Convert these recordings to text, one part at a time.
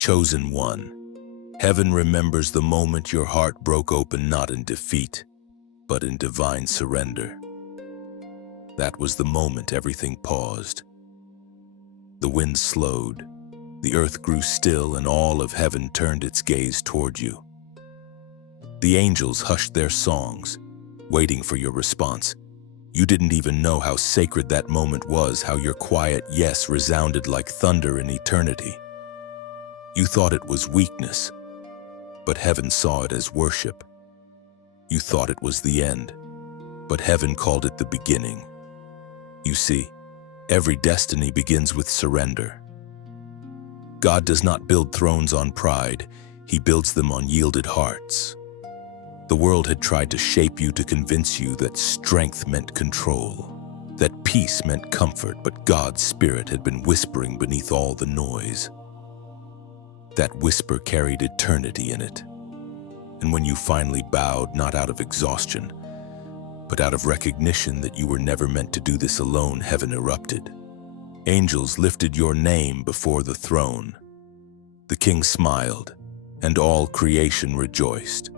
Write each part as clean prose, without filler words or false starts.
Chosen one. Heaven remembers the moment your heart broke open not in defeat, but in divine surrender. That was the moment everything paused. The wind slowed, the earth grew still, and all of heaven turned its gaze toward you. The angels hushed their songs, waiting for your response. You didn't even know how sacred that moment was, how your quiet yes resounded like thunder in eternity. You thought it was weakness, but heaven saw it as worship. You thought it was the end, but heaven called it the beginning. You see, every destiny begins with surrender. God does not build thrones on pride, He builds them on yielded hearts. The world had tried to shape you to convince you that strength meant control, that peace meant comfort, but God's Spirit had been whispering beneath all the noise. That whisper carried eternity in it. And when you finally bowed, not out of exhaustion, but out of recognition that you were never meant to do this alone, heaven erupted. Angels lifted your name before the throne. The King smiled, and all creation rejoiced.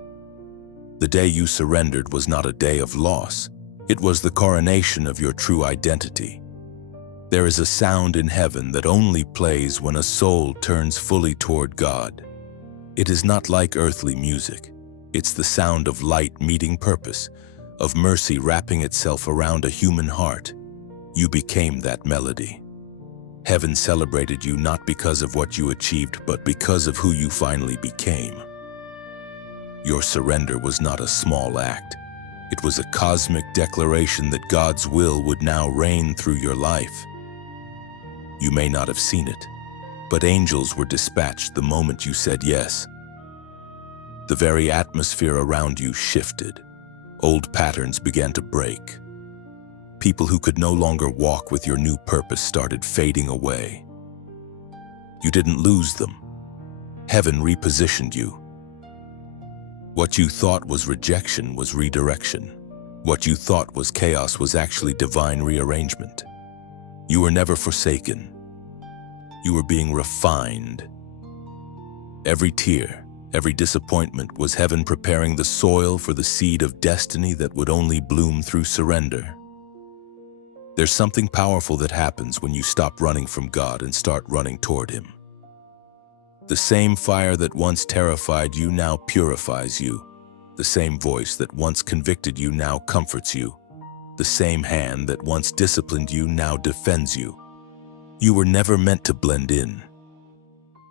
The day you surrendered was not a day of loss. It was the coronation of your true identity. There is a sound in heaven that only plays when a soul turns fully toward God. It is not like earthly music. It's the sound of light meeting purpose, of mercy wrapping itself around a human heart. You became that melody. Heaven celebrated you not because of what you achieved, but because of who you finally became. Your surrender was not a small act. It was a cosmic declaration that God's will would now reign through your life. You may not have seen it, but angels were dispatched the moment you said yes. The very atmosphere around you shifted. Old patterns began to break. People who could no longer walk with your new purpose started fading away. You didn't lose them. Heaven repositioned you. What you thought was rejection was redirection. What you thought was chaos was actually divine rearrangement. You were never forsaken. You were being refined. Every tear, every disappointment was heaven preparing the soil for the seed of destiny that would only bloom through surrender. There's something powerful that happens when you stop running from God and start running toward Him. The same fire that once terrified you now purifies you. The same voice that once convicted you now comforts you. The same hand that once disciplined you now defends you. You were never meant to blend in.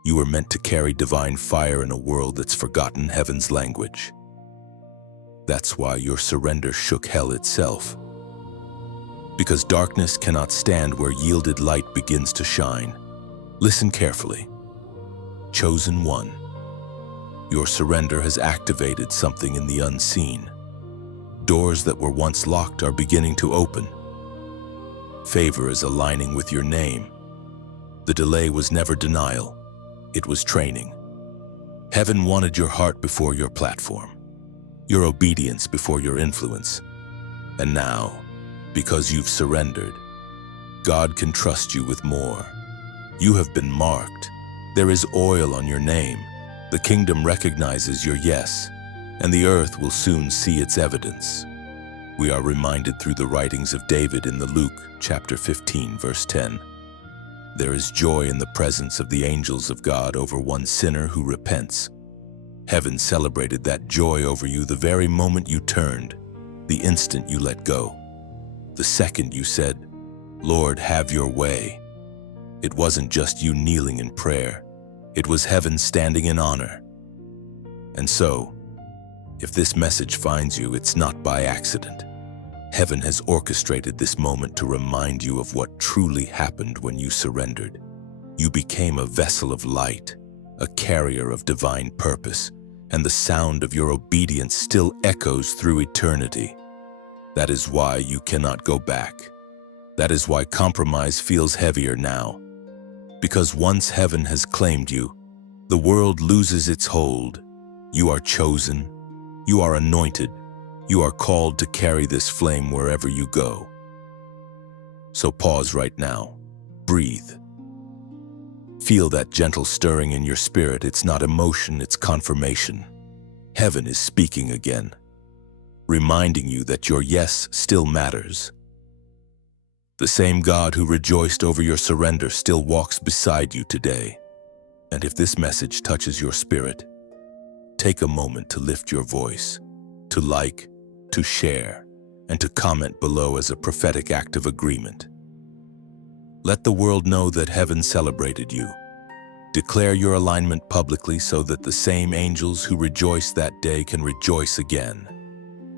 You were meant to carry divine fire in a world that's forgotten heaven's language. That's why your surrender shook hell itself. Because darkness cannot stand where yielded light begins to shine. Listen carefully. Chosen one. Your surrender has activated something in the unseen. Doors that were once locked are beginning to open. Favor is aligning with your name. The delay was never denial. It was training. Heaven wanted your heart before your platform, your obedience before your influence. And now, because you've surrendered, God can trust you with more. You have been marked. There is oil on your name. The kingdom recognizes your yes, and the earth will soon see its evidence. We are reminded through the writings of David in the Luke chapter 15, verse 10. There is joy in the presence of the angels of God over one sinner who repents. Heaven celebrated that joy over you the very moment you turned, the instant you let go. The second you said, "Lord, have your way." It wasn't just you kneeling in prayer. It was heaven standing in honor. And so, if this message finds you, it's not by accident. Heaven has orchestrated this moment to remind you of what truly happened when you surrendered. You became a vessel of light, a carrier of divine purpose, and the sound of your obedience still echoes through eternity. That is why you cannot go back. That is why compromise feels heavier now. Because once heaven has claimed you, the world loses its hold. You are chosen. You are anointed. You are called to carry this flame wherever you go. So pause right now. Breathe. Feel that gentle stirring in your spirit. It's not emotion, it's confirmation. Heaven is speaking again, reminding you that your yes still matters. The same God who rejoiced over your surrender still walks beside you today. And if this message touches your spirit, take a moment to lift your voice, to like, to share, and to comment below as a prophetic act of agreement. Let the world know that heaven celebrated you. Declare your alignment publicly so that the same angels who rejoiced that day can rejoice again,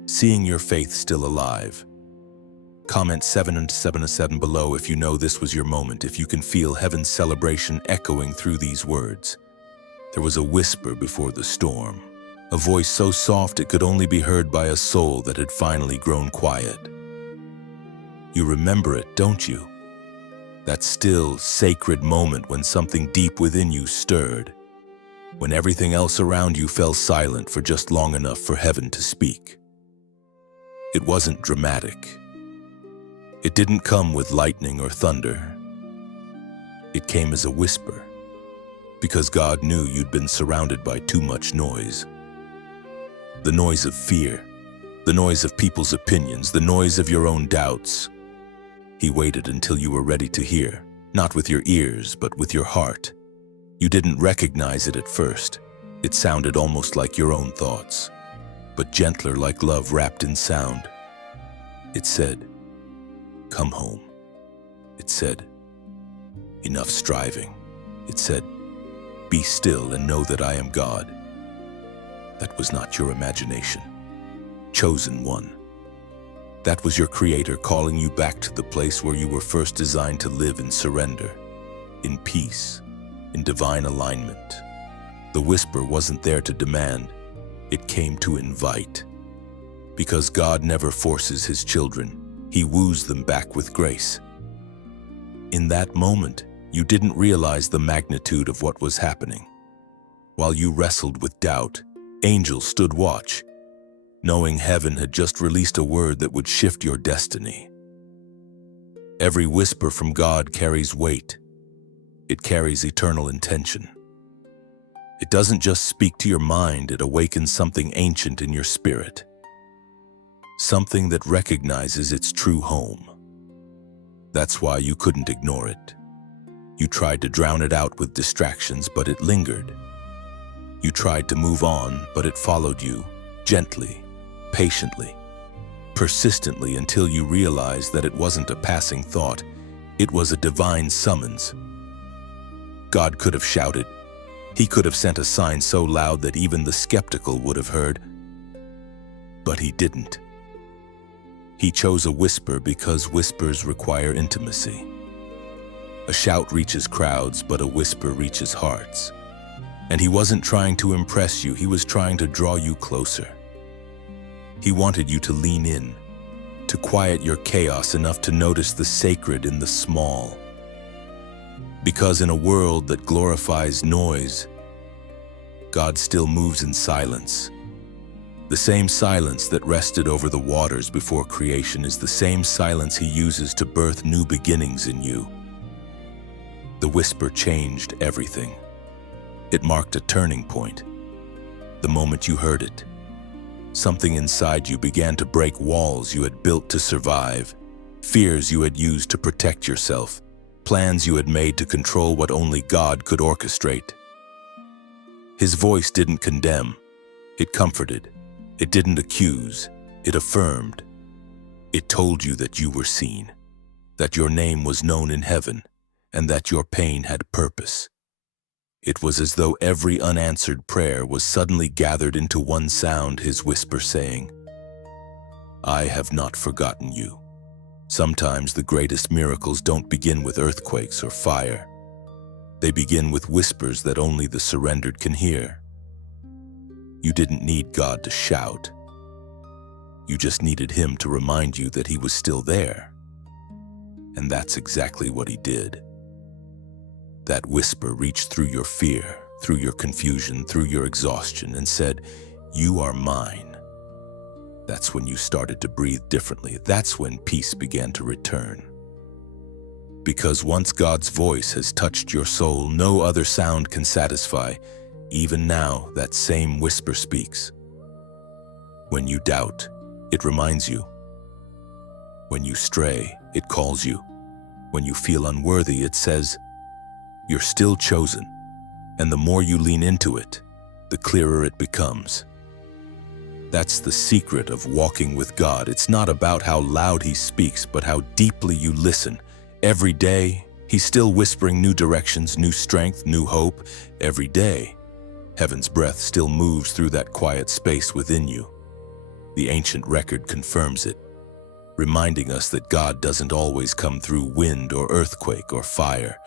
seeing your faith still alive. Comment 7 and 7 below if you know this was your moment, if you can feel heaven's celebration echoing through these words. There was a whisper before the storm, a voice so soft it could only be heard by a soul that had finally grown quiet. You remember it, don't you? That still, sacred moment when something deep within you stirred, when everything else around you fell silent for just long enough for heaven to speak. It wasn't dramatic. It didn't come with lightning or thunder. It came as a whisper, because God knew you'd been surrounded by too much noise. The noise of fear, the noise of people's opinions, the noise of your own doubts. He waited until you were ready to hear, not with your ears, but with your heart. You didn't recognize it at first. It sounded almost like your own thoughts, but gentler, like love wrapped in sound. It said, "Come home." It said, "Enough striving." It said, "Be still and know that I am God." That was not your imagination. Chosen one. That was your Creator calling you back to the place where you were first designed to live in surrender, in peace, in divine alignment. The whisper wasn't there to demand, it came to invite. Because God never forces His children, He woos them back with grace. In that moment, you didn't realize the magnitude of what was happening. While you wrestled with doubt, angels stood watch, knowing heaven had just released a word that would shift your destiny. Every whisper from God carries weight. It carries eternal intention. It doesn't just speak to your mind, it awakens something ancient in your spirit. Something that recognizes its true home. That's why you couldn't ignore it. You tried to drown it out with distractions, but it lingered. You tried to move on, but it followed you, gently, patiently, persistently, until you realized that it wasn't a passing thought, it was a divine summons. God could have shouted. He could have sent a sign so loud that even the skeptical would have heard. But He didn't. He chose a whisper because whispers require intimacy. A shout reaches crowds, but a whisper reaches hearts. And He wasn't trying to impress you, He was trying to draw you closer. He wanted you to lean in, to quiet your chaos enough to notice the sacred in the small. Because in a world that glorifies noise, God still moves in silence. The same silence that rested over the waters before creation is the same silence He uses to birth new beginnings in you. The whisper changed everything. It marked a turning point. The moment you heard it, something inside you began to break walls you had built to survive, fears you had used to protect yourself, plans you had made to control what only God could orchestrate. His voice didn't condemn, it comforted. It didn't accuse, it affirmed. It told you that you were seen, that your name was known in heaven, and that your pain had purpose. It was as though every unanswered prayer was suddenly gathered into one sound, His whisper saying, "I have not forgotten you." Sometimes the greatest miracles don't begin with earthquakes or fire. They begin with whispers that only the surrendered can hear. You didn't need God to shout. You just needed Him to remind you that He was still there. And that's exactly what He did. That whisper reached through your fear, through your confusion, through your exhaustion, and said, "You are mine." That's when you started to breathe differently. That's when peace began to return. Because once God's voice has touched your soul, no other sound can satisfy. Even now, that same whisper speaks. When you doubt, it reminds you. When you stray, it calls you. When you feel unworthy, it says, "You're still chosen." And the more you lean into it, the clearer it becomes. That's the secret of walking with God. It's not about how loud He speaks, but how deeply you listen. Every day, He's still whispering new directions, new strength, new hope. Every day, heaven's breath still moves through that quiet space within you. The ancient record confirms it, reminding us that God doesn't always come through wind or earthquake or fire,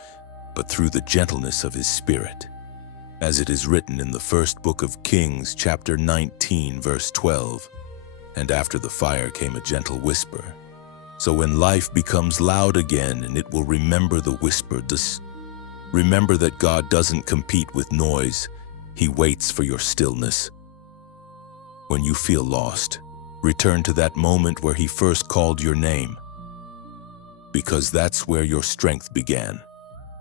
but through the gentleness of His Spirit. As it is written in the first book of Kings, chapter 19, verse 12, "And after the fire came a gentle whisper." So when life becomes loud again, and it will remember the whisper, remember that God doesn't compete with noise. He waits for your stillness. When you feel lost, return to that moment where He first called your name, because that's where your strength began.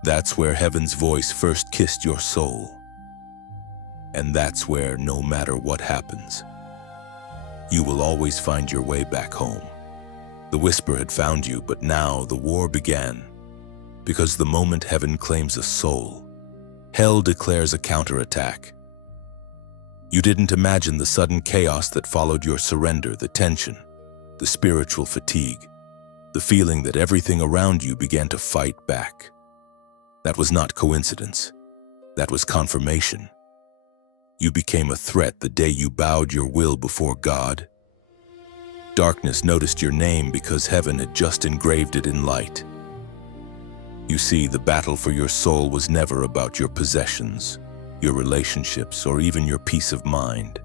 That's where heaven's voice first kissed your soul. And that's where, no matter what happens, you will always find your way back home. The whisper had found you, but now the war began. Because the moment heaven claims a soul, hell declares a counterattack. You didn't imagine the sudden chaos that followed your surrender, the tension, the spiritual fatigue, the feeling that everything around you began to fight back. That was not coincidence. That was confirmation. You became a threat the day you bowed your will before God. Darkness noticed your name because heaven had just engraved it in light. You see, the battle for your soul was never about your possessions, your relationships, or even your peace of mind.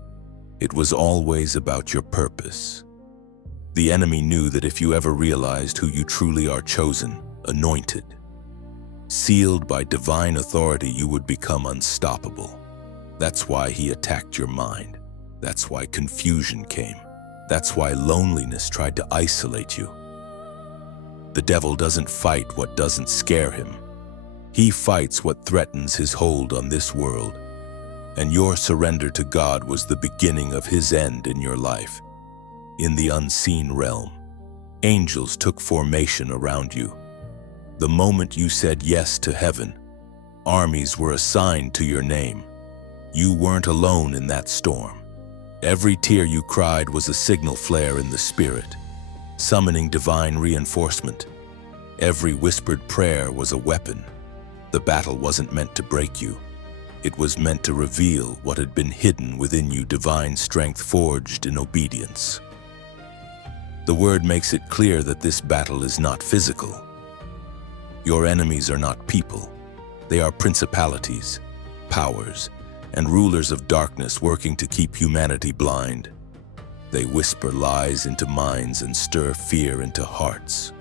It was always about your purpose. The enemy knew that if you ever realized who you truly are, chosen, anointed, sealed by divine authority, you would become unstoppable. That's why he attacked your mind. That's why confusion came. That's why loneliness tried to isolate you. The devil doesn't fight what doesn't scare him. He fights what threatens his hold on this world. And your surrender to God was the beginning of his end in your life. In the unseen realm, angels took formation around you. The moment you said yes to heaven, armies were assigned to your name. You weren't alone in that storm. Every tear you cried was a signal flare in the spirit, summoning divine reinforcement. Every whispered prayer was a weapon. The battle wasn't meant to break you. It was meant to reveal what had been hidden within you, divine strength forged in obedience. The word makes it clear that this battle is not physical. Your enemies are not people. They are principalities, powers, and rulers of darkness working to keep humanity blind. They whisper lies into minds and stir fear into hearts,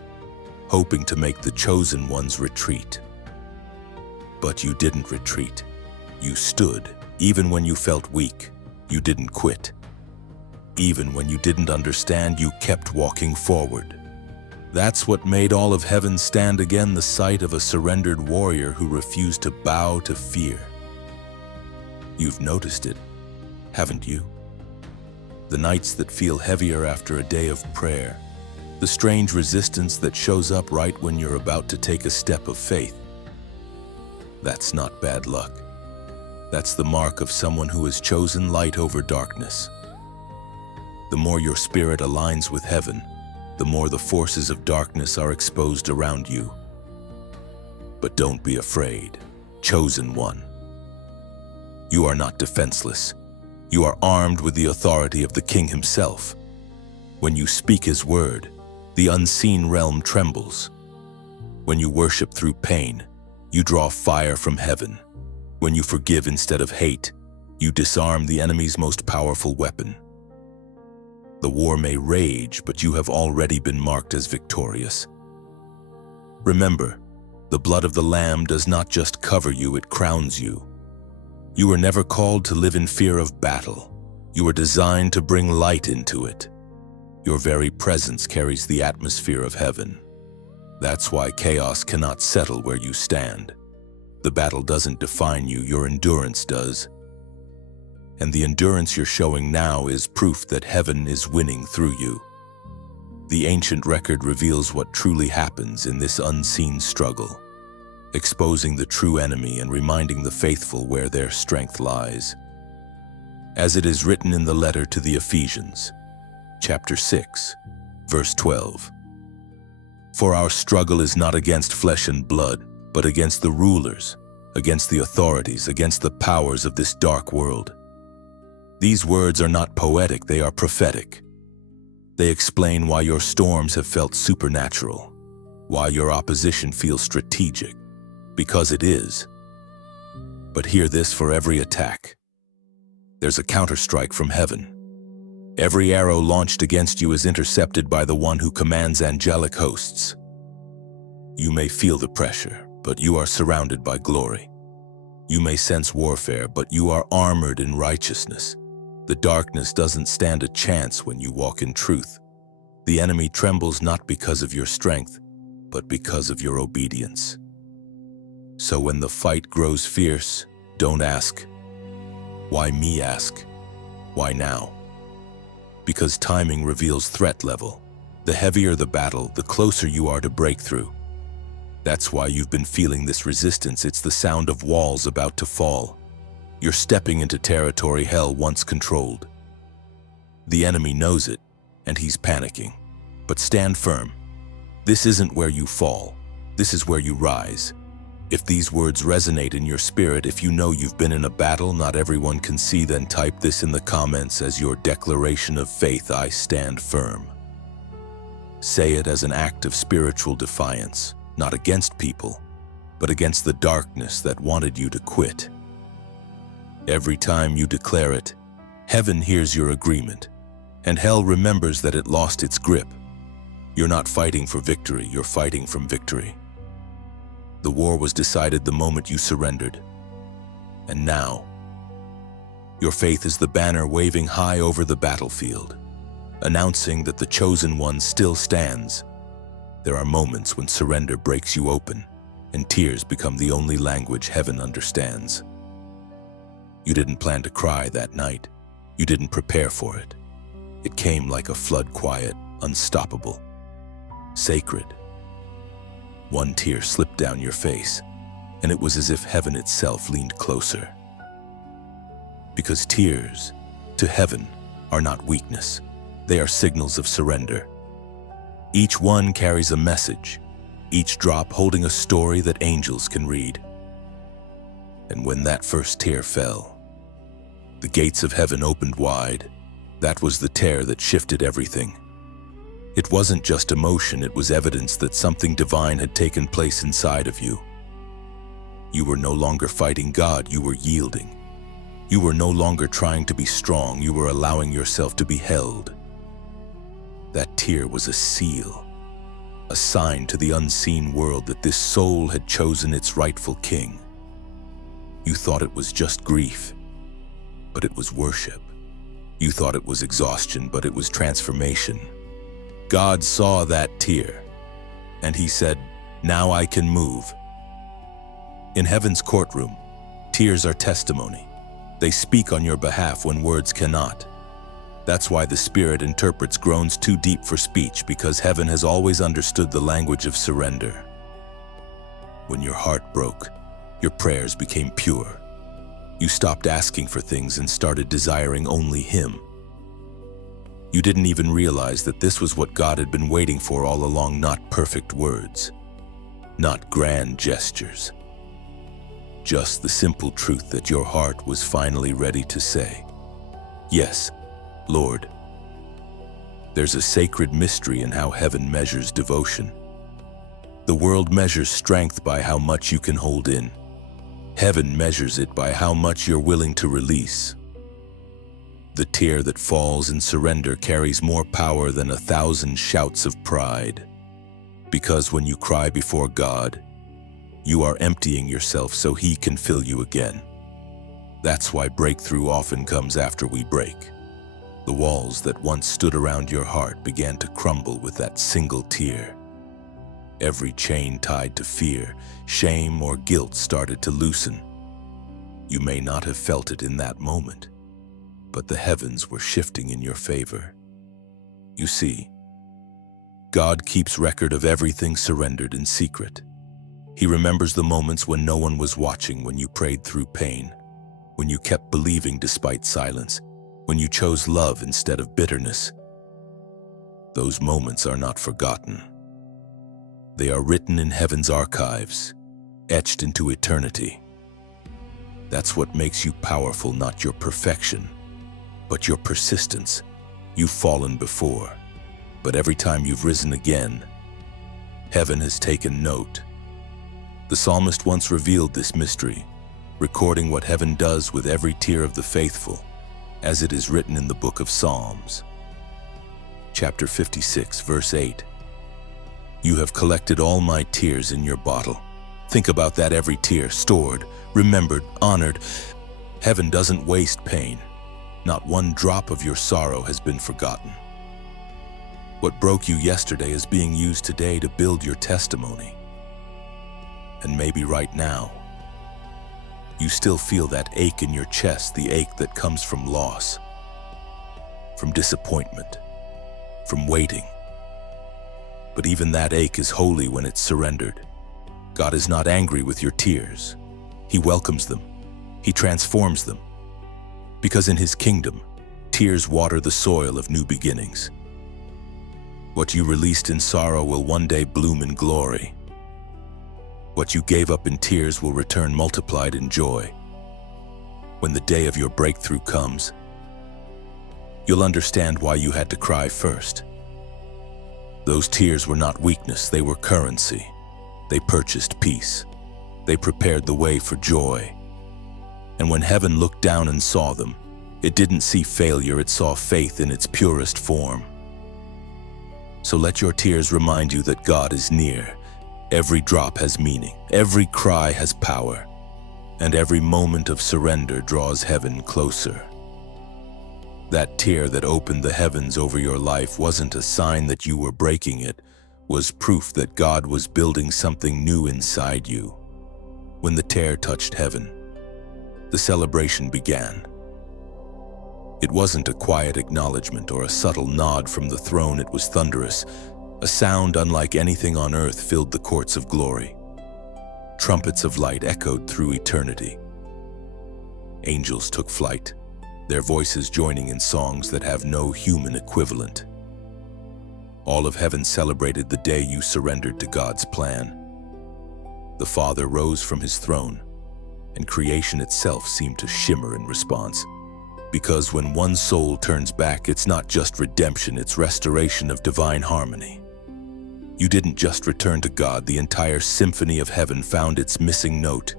hoping to make the chosen ones retreat. But you didn't retreat. You stood. Even when you felt weak, you didn't quit. Even when you didn't understand, you kept walking forward. That's what made all of heaven stand again, the sight of a surrendered warrior who refused to bow to fear. You've noticed it, haven't you? The nights that feel heavier after a day of prayer, the strange resistance that shows up right when you're about to take a step of faith. That's not bad luck. That's the mark of someone who has chosen light over darkness. The more your spirit aligns with heaven, the more the forces of darkness are exposed around you. But don't be afraid, chosen one. You are not defenseless. You are armed with the authority of the King himself. When you speak his word, the unseen realm trembles. When you worship through pain, you draw fire from heaven. When you forgive instead of hate, you disarm the enemy's most powerful weapon. The war may rage, but you have already been marked as victorious. Remember, the blood of the Lamb does not just cover you, it crowns you. You were never called to live in fear of battle. You were designed to bring light into it. Your very presence carries the atmosphere of heaven. That's why chaos cannot settle where you stand. The battle doesn't define you, your endurance does. And the endurance you're showing now is proof that heaven is winning through you. The ancient record reveals what truly happens in this unseen struggle, exposing the true enemy and reminding the faithful where their strength lies. As it is written in the letter to the Ephesians, chapter 6, verse 12. For our struggle is not against flesh and blood, but against the rulers, against the authorities, against the powers of this dark world. These words are not poetic, they are prophetic. They explain why your storms have felt supernatural, why your opposition feels strategic, because it is. But hear this: for every attack, there's a counterstrike from heaven. Every arrow launched against you is intercepted by the one who commands angelic hosts. You may feel the pressure, but you are surrounded by glory. You may sense warfare, but you are armored in righteousness. The darkness doesn't stand a chance when you walk in truth. The enemy trembles not because of your strength, but because of your obedience. So when the fight grows fierce, don't ask, "Why me?" Ask, "Why now?" Because timing reveals threat level. The heavier the battle, the closer you are to breakthrough. That's why you've been feeling this resistance. It's the sound of walls about to fall. You're stepping into territory hell once controlled. The enemy knows it, and he's panicking. But stand firm. This isn't where you fall. This is where you rise. If these words resonate in your spirit, if you know you've been in a battle not everyone can see, then type this in the comments as your declaration of faith: I stand firm. Say it as an act of spiritual defiance, not against people, but against the darkness that wanted you to quit. Every time you declare it, heaven hears your agreement, and hell remembers that it lost its grip. You're not fighting for victory, you're fighting from victory. The war was decided the moment you surrendered. And now, your faith is the banner waving high over the battlefield, announcing that the chosen one still stands. There are moments when surrender breaks you open, and tears become the only language heaven understands. You didn't plan to cry that night. You didn't prepare for it. It came like a flood, quiet, unstoppable, sacred. One tear slipped down your face, and it was as if heaven itself leaned closer. Because tears, to heaven, are not weakness. They are signals of surrender. Each one carries a message, each drop holding a story that angels can read. And when that first tear fell, the gates of heaven opened wide. That was the tear that shifted everything. It wasn't just emotion, it was evidence that something divine had taken place inside of you. You were no longer fighting God, you were yielding. You were no longer trying to be strong, you were allowing yourself to be held. That tear was a seal, a sign to the unseen world that this soul had chosen its rightful king. You thought it was just grief, but it was worship. You thought it was exhaustion, but it was transformation. God saw that tear, and he said, "Now I can move." In heaven's courtroom, tears are testimony. They speak on your behalf when words cannot. That's why the Spirit interprets groans too deep for speech, because heaven has always understood the language of surrender. When your heart broke, your prayers became pure. You stopped asking for things and started desiring only Him. You didn't even realize that this was what God had been waiting for all along, not perfect words, not grand gestures, just the simple truth that your heart was finally ready to say, "Yes, Lord." There's a sacred mystery in how heaven measures devotion. The world measures strength by how much you can hold in. Heaven measures it by how much you're willing to release. The tear that falls in surrender carries more power than 1,000 shouts of pride. Because when you cry before God, you are emptying yourself so He can fill you again. That's why breakthrough often comes after we break. The walls that once stood around your heart began to crumble with that single tear. Every chain tied to fear, shame, or guilt started to loosen. You may not have felt it in that moment, but the heavens were shifting in your favor. You see, God keeps record of everything surrendered in secret. He remembers the moments when no one was watching, when you prayed through pain, when you kept believing despite silence, when you chose love instead of bitterness. Those moments are not forgotten. They are written in heaven's archives, etched into eternity. That's what makes you powerful, not your perfection, but your persistence. You've fallen before, but every time you've risen again, heaven has taken note. The psalmist once revealed this mystery, recording what heaven does with every tear of the faithful, as it is written in the book of Psalms. Chapter 56, verse 8. You have collected all my tears in your bottle. Think about that, every tear, stored, remembered, honored. Heaven doesn't waste pain. Not one drop of your sorrow has been forgotten. What broke you yesterday is being used today to build your testimony. And maybe right now, you still feel that ache in your chest, the ache that comes from loss, from disappointment, from waiting. But even that ache is holy when it's surrendered. God is not angry with your tears. He welcomes them. He transforms them. Because in His kingdom, tears water the soil of new beginnings. What you released in sorrow will one day bloom in glory. What you gave up in tears will return multiplied in joy. When the day of your breakthrough comes, you'll understand why you had to cry first. Those tears were not weakness, they were currency. They purchased peace. They prepared the way for joy. And when heaven looked down and saw them, it didn't see failure, it saw faith in its purest form. So let your tears remind you that God is near. Every drop has meaning, every cry has power, and every moment of surrender draws heaven closer. That tear that opened the heavens over your life wasn't a sign that you were breaking, it was proof that God was building something new inside you. When the tear touched heaven, the celebration began. It wasn't a quiet acknowledgement or a subtle nod from the throne, it was thunderous. A sound unlike anything on earth filled the courts of glory. Trumpets of light echoed through eternity. Angels took flight, their voices joining in songs that have no human equivalent. All of heaven celebrated the day you surrendered to God's plan. The Father rose from His throne, and creation itself seemed to shimmer in response. Because when one soul turns back, it's not just redemption, it's restoration of divine harmony. You didn't just return to God, the entire symphony of heaven found its missing note.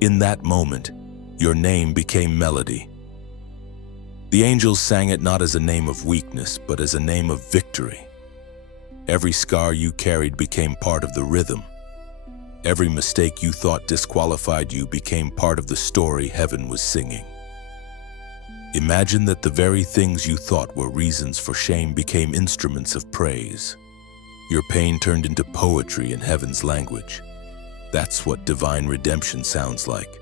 In that moment, your name became melody. The angels sang it not as a name of weakness, but as a name of victory. Every scar you carried became part of the rhythm. Every mistake you thought disqualified you became part of the story heaven was singing. Imagine that the very things you thought were reasons for shame became instruments of praise. Your pain turned into poetry in heaven's language. That's what divine redemption sounds like.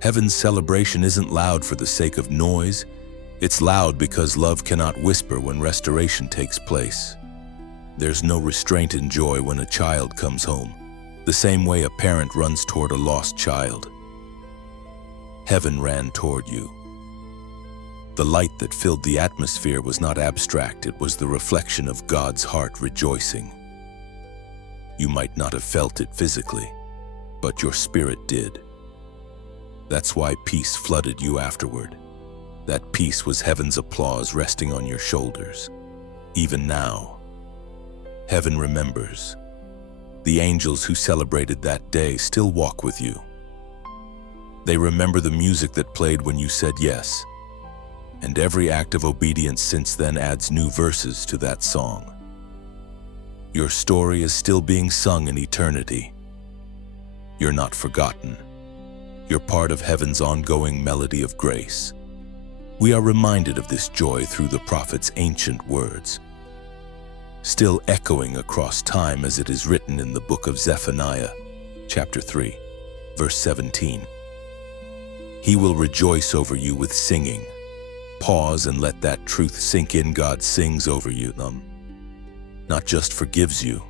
Heaven's celebration isn't loud for the sake of noise. It's loud because love cannot whisper when restoration takes place. There's no restraint in joy when a child comes home, the same way a parent runs toward a lost child. Heaven ran toward you. The light that filled the atmosphere was not abstract, it was the reflection of God's heart rejoicing. You might not have felt it physically, but your spirit did. That's why peace flooded you afterward. That peace was heaven's applause resting on your shoulders. Even now, heaven remembers. The angels who celebrated that day still walk with you. They remember the music that played when you said yes. And every act of obedience since then adds new verses to that song. Your story is still being sung in eternity. You're not forgotten. You're part of heaven's ongoing melody of grace. We are reminded of this joy through the prophet's ancient words. still echoing across time as it is written in the book of Zephaniah, chapter 3, verse 17. He will rejoice over you with singing. Pause and let that truth sink in. God sings over you, not just forgives you,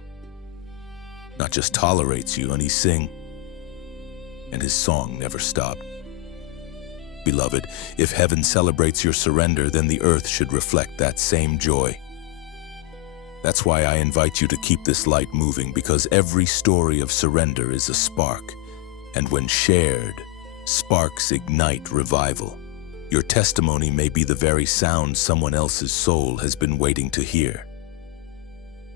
not just tolerates you, and he sing, and his song never stopped. Beloved, if heaven celebrates your surrender, then the earth should reflect that same joy. That's why I invite you to keep this light moving, because every story of surrender is a spark, and when shared, sparks ignite revival. Your testimony may be the very sound someone else's soul has been waiting to hear.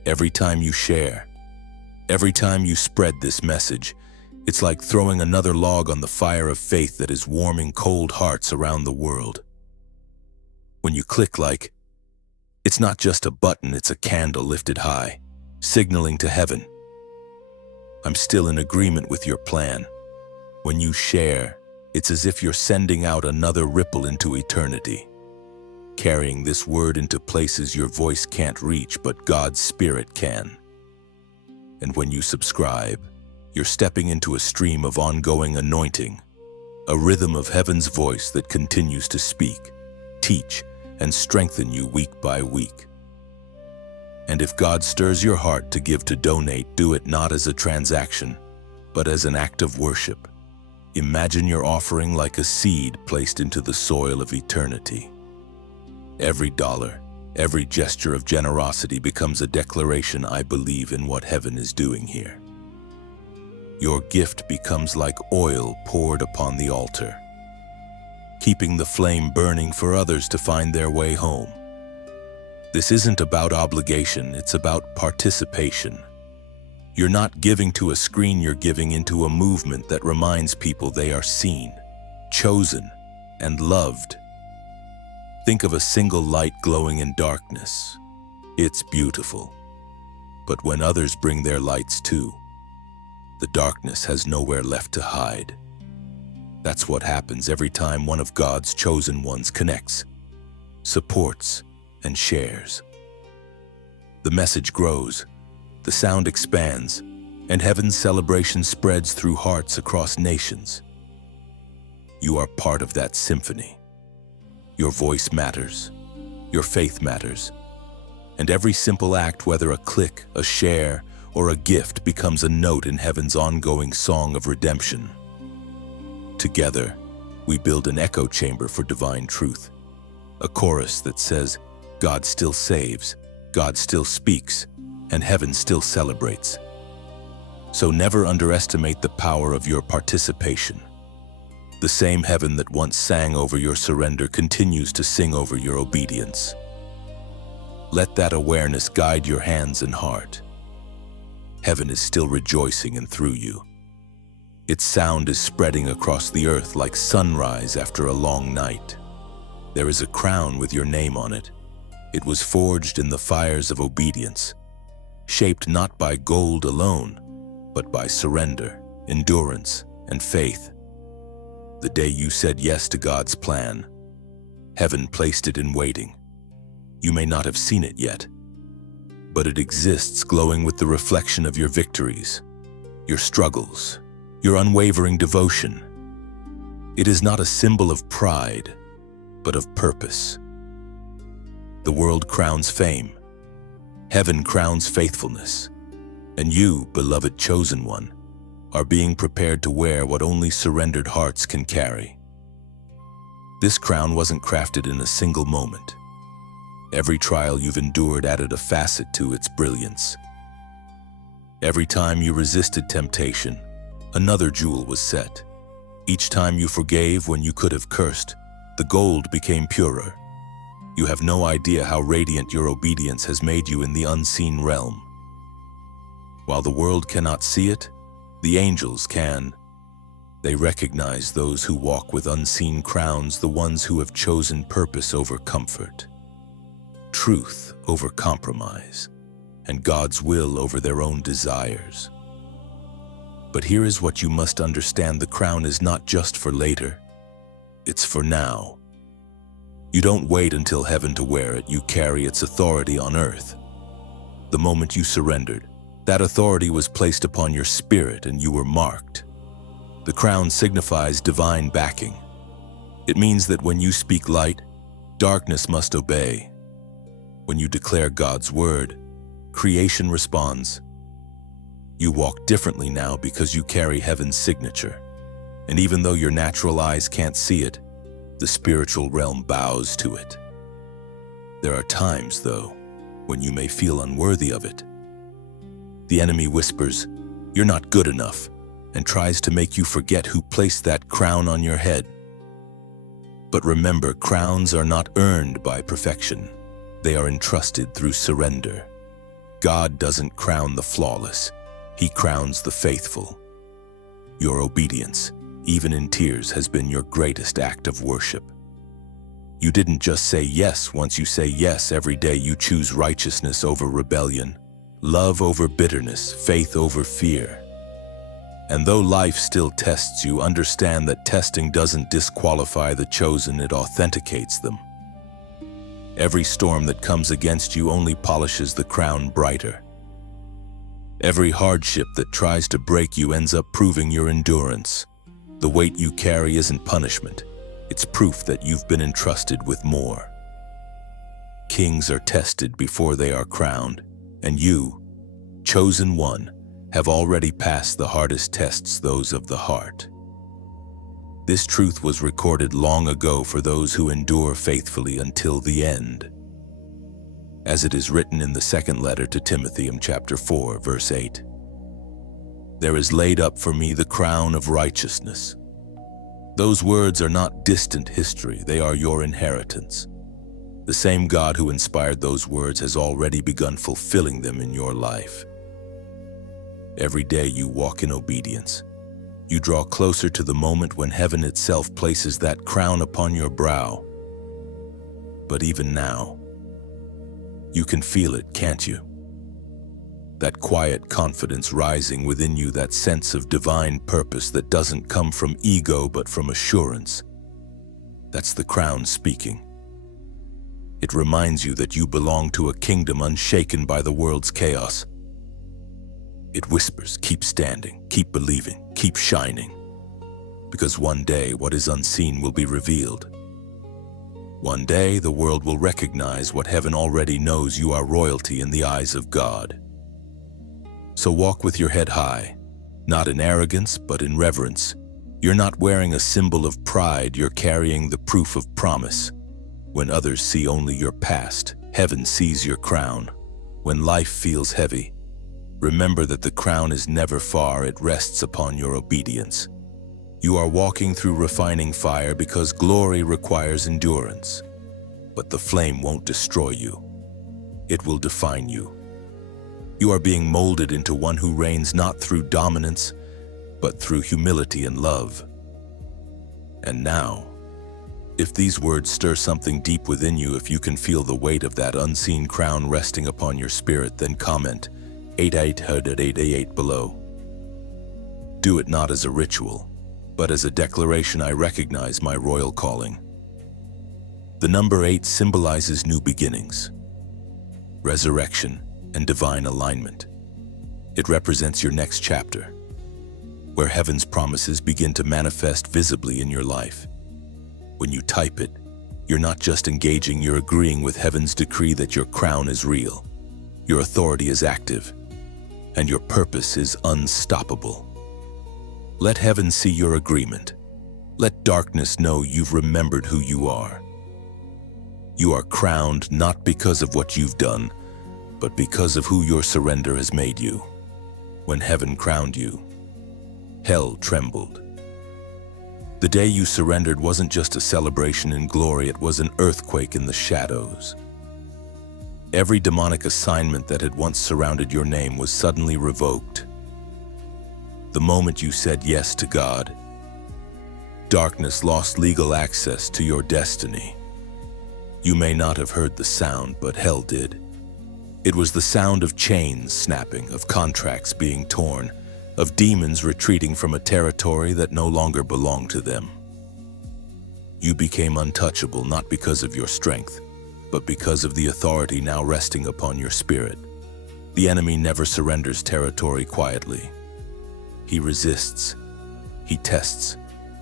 Every time you share, every time you spread this message, it's like throwing another log on the fire of faith that is warming cold hearts around the world. When you click like, it's not just a button, it's a candle lifted high, signaling to heaven, I'm still in agreement with your plan. When you share, it's as if you're sending out another ripple into eternity, carrying this word into places your voice can't reach, but God's Spirit can. And when you subscribe, you're stepping into a stream of ongoing anointing, a rhythm of heaven's voice that continues to speak, teach, and strengthen you week by week. And if God stirs your heart to give, to donate, do it not as a transaction, but as an act of worship. Imagine your offering like a seed placed into the soil of eternity. Every dollar, every gesture of generosity becomes a declaration, I believe in what heaven is doing here. Your gift becomes like oil poured upon the altar, keeping the flame burning for others to find their way home. This isn't about obligation, it's about participation. You're not giving to a screen, you're giving into a movement that reminds people they are seen, chosen, and loved. Think of a single light glowing in darkness. It's beautiful. But when others bring their lights too, the darkness has nowhere left to hide. That's what happens every time one of God's chosen ones connects, supports, and shares. The message grows, the sound expands, and heaven's celebration spreads through hearts across nations. You are part of that symphony. Your voice matters, your faith matters, and every simple act, whether a click, a share, or a gift, becomes a note in heaven's ongoing song of redemption. Together, we build an echo chamber for divine truth, a chorus that says, God still saves, God still speaks, and heaven still celebrates. So never underestimate the power of your participation. The same heaven that once sang over your surrender continues to sing over your obedience. Let that awareness guide your hands and heart. Heaven is still rejoicing and through you. Its sound is spreading across the earth like sunrise after a long night. There is a crown with your name on it. It was forged in the fires of obedience, shaped not by gold alone, but by surrender, endurance, and faith. The day you said yes to God's plan, heaven placed it in waiting. You may not have seen it yet, but it exists, glowing with the reflection of your victories, your struggles, your unwavering devotion. It is not a symbol of pride, but of purpose. The world crowns fame, heaven crowns faithfulness, and you, beloved chosen one, are being prepared to wear what only surrendered hearts can carry. This crown wasn't crafted in a single moment. Every trial you've endured added a facet to its brilliance. Every time you resisted temptation, another jewel was set. Each time you forgave when you could have cursed, the gold became purer. You have no idea how radiant your obedience has made you in the unseen realm. While the world cannot see it, the angels can. They recognize those who walk with unseen crowns, the ones who have chosen purpose over comfort, truth over compromise, and God's will over their own desires. But here is what you must understand: the crown is not just for later, it's for now. You don't wait until heaven to wear it, you carry its authority on earth. The moment you surrendered, that authority was placed upon your spirit and you were marked. The crown signifies divine backing. It means that when you speak light, darkness must obey. When you declare God's word, creation responds. You walk differently now because you carry heaven's signature. And even though your natural eyes can't see it, the spiritual realm bows to it. There are times, though, when you may feel unworthy of it. The enemy whispers, "You're not good enough," and tries to make you forget who placed that crown on your head. But remember, crowns are not earned by perfection. They are entrusted through surrender. God doesn't crown the flawless. He crowns the faithful. Your obedience, even in tears, has been your greatest act of worship. You didn't just say yes. Once you say yes every day, you choose righteousness over rebellion, love over bitterness, faith over fear. And though life still tests you, understand that testing doesn't disqualify the chosen, it authenticates them. Every storm that comes against you only polishes the crown brighter. Every hardship that tries to break you ends up proving your endurance. The weight you carry isn't punishment. It's proof that you've been entrusted with more. Kings are tested before they are crowned, and you, chosen one, have already passed the hardest tests, those of the heart. This truth was recorded long ago for those who endure faithfully until the end. As it is written in the second letter to Timothy, chapter 4, verse 8, "There is laid up for me the crown of righteousness." Those words are not distant history, they are your inheritance. The same God who inspired those words has already begun fulfilling them in your life. Every day you walk in obedience. You draw closer to the moment when heaven itself places that crown upon your brow. But even now, you can feel it, can't you? That quiet confidence rising within you, that sense of divine purpose that doesn't come from ego but from assurance. That's the crown speaking. It reminds you that you belong to a kingdom unshaken by the world's chaos. It whispers, keep standing, keep believing, keep shining. Because one day what is unseen will be revealed. One day the world will recognize what heaven already knows: you are royalty in the eyes of God. So walk with your head high, not in arrogance but in reverence. You're not wearing a symbol of pride, you're carrying the proof of promise. When others see only your past, heaven sees your crown. When life feels heavy, remember that the crown is never far, it rests upon your obedience. You are walking through refining fire because glory requires endurance. But the flame won't destroy you. It will define you. You are being molded into one who reigns not through dominance, but through humility and love. And now, if these words stir something deep within you, if you can feel the weight of that unseen crown resting upon your spirit, then comment 8888 below. Do it not as a ritual, but as a declaration: I recognize my royal calling. The number 8 symbolizes new beginnings, resurrection, and divine alignment. It represents your next chapter, where heaven's promises begin to manifest visibly in your life. When you type it, you're not just engaging, you're agreeing with heaven's decree that your crown is real, your authority is active, and your purpose is unstoppable. Let heaven see your agreement. Let darkness know you've remembered who you are. You are crowned not because of what you've done, but because of who your surrender has made you. When heaven crowned you, hell trembled. The day you surrendered wasn't just a celebration in glory, it was an earthquake in the shadows. Every demonic assignment that had once surrounded your name was suddenly revoked. The moment you said yes to God, darkness lost legal access to your destiny. You may not have heard the sound, but hell did. It was the sound of chains snapping, of contracts being torn, of demons retreating from a territory that no longer belonged to them. You became untouchable not because of your strength, but because of the authority now resting upon your spirit. The enemy never surrenders territory quietly. He resists. He tests.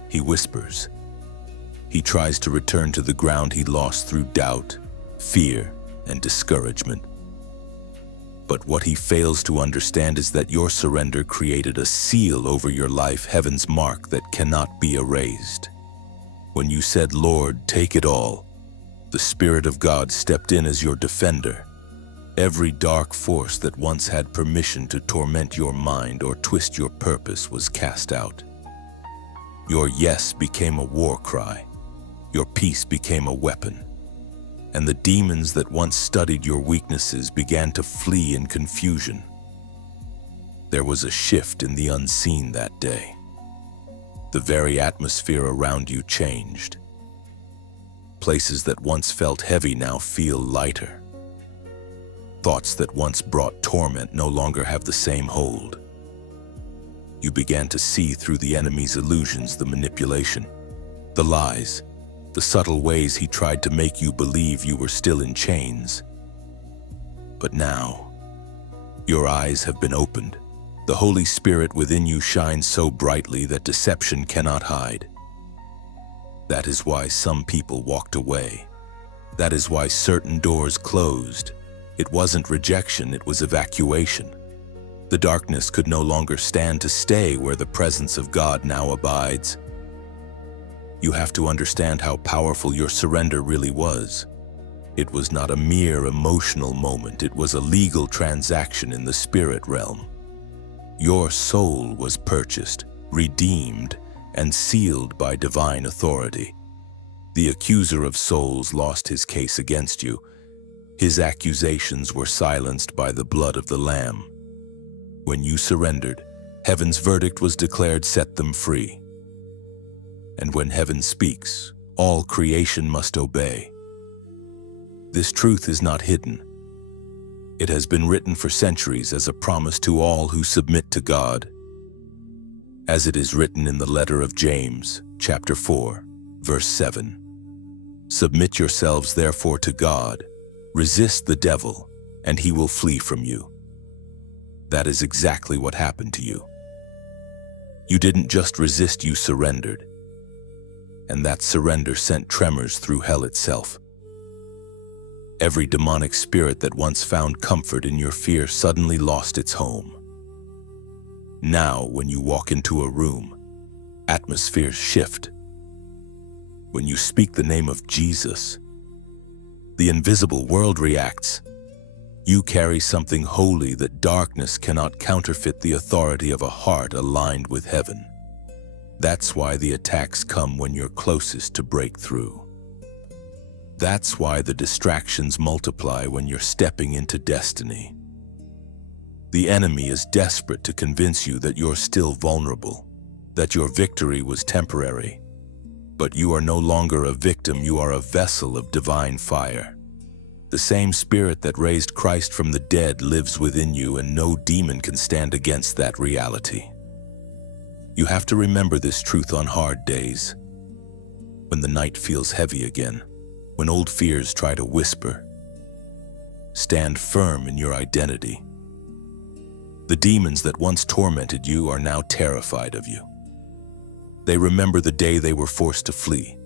He whispers. He tries to return to the ground he lost through doubt, fear, and discouragement. But what he fails to understand is that your surrender created a seal over your life, heaven's mark that cannot be erased. When you said, "Lord, take it all," the Spirit of God stepped in as your defender. Every dark force that once had permission to torment your mind or twist your purpose was cast out. Your yes became a war cry. Your peace became a weapon. And the demons that once studied your weaknesses began to flee in confusion. There was a shift in the unseen that day. The very atmosphere around you changed. Places that once felt heavy now feel lighter. Thoughts that once brought torment no longer have the same hold. You began to see through the enemy's illusions, the manipulation, the lies, the subtle ways he tried to make you believe you were still in chains. But now, your eyes have been opened. The Holy Spirit within you shines so brightly that deception cannot hide. That is why some people walked away. That is why certain doors closed. It wasn't rejection, it was evacuation. The darkness could no longer stand to stay where the presence of God now abides. You have to understand how powerful your surrender really was. It was not a mere emotional moment, it was a legal transaction in the spirit realm. Your soul was purchased, redeemed, and sealed by divine authority. The accuser of souls lost his case against you. His accusations were silenced by the blood of the Lamb. When you surrendered, heaven's verdict was declared, set them free. And when heaven speaks, all creation must obey. This truth is not hidden. It has been written for centuries as a promise to all who submit to God. As it is written in the letter of James, chapter 4, verse 7. Submit yourselves therefore to God. Resist the devil, and he will flee from you. That is exactly what happened to you. You didn't just resist, you surrendered. And that surrender sent tremors through hell itself. Every demonic spirit that once found comfort in your fear suddenly lost its home. Now, when you walk into a room, atmospheres shift. When you speak the name of Jesus, the invisible world reacts. You carry something holy that darkness cannot counterfeit, the authority of a heart aligned with heaven. That's why the attacks come when you're closest to breakthrough. That's why the distractions multiply when you're stepping into destiny. The enemy is desperate to convince you that you're still vulnerable, that your victory was temporary. But you are no longer a victim, you are a vessel of divine fire. The same Spirit that raised Christ from the dead lives within you, and no demon can stand against that reality. You have to remember this truth on hard days, when the night feels heavy again, when old fears try to whisper. Stand firm in your identity. The demons that once tormented you are now terrified of you. They remember the day they were forced to flee.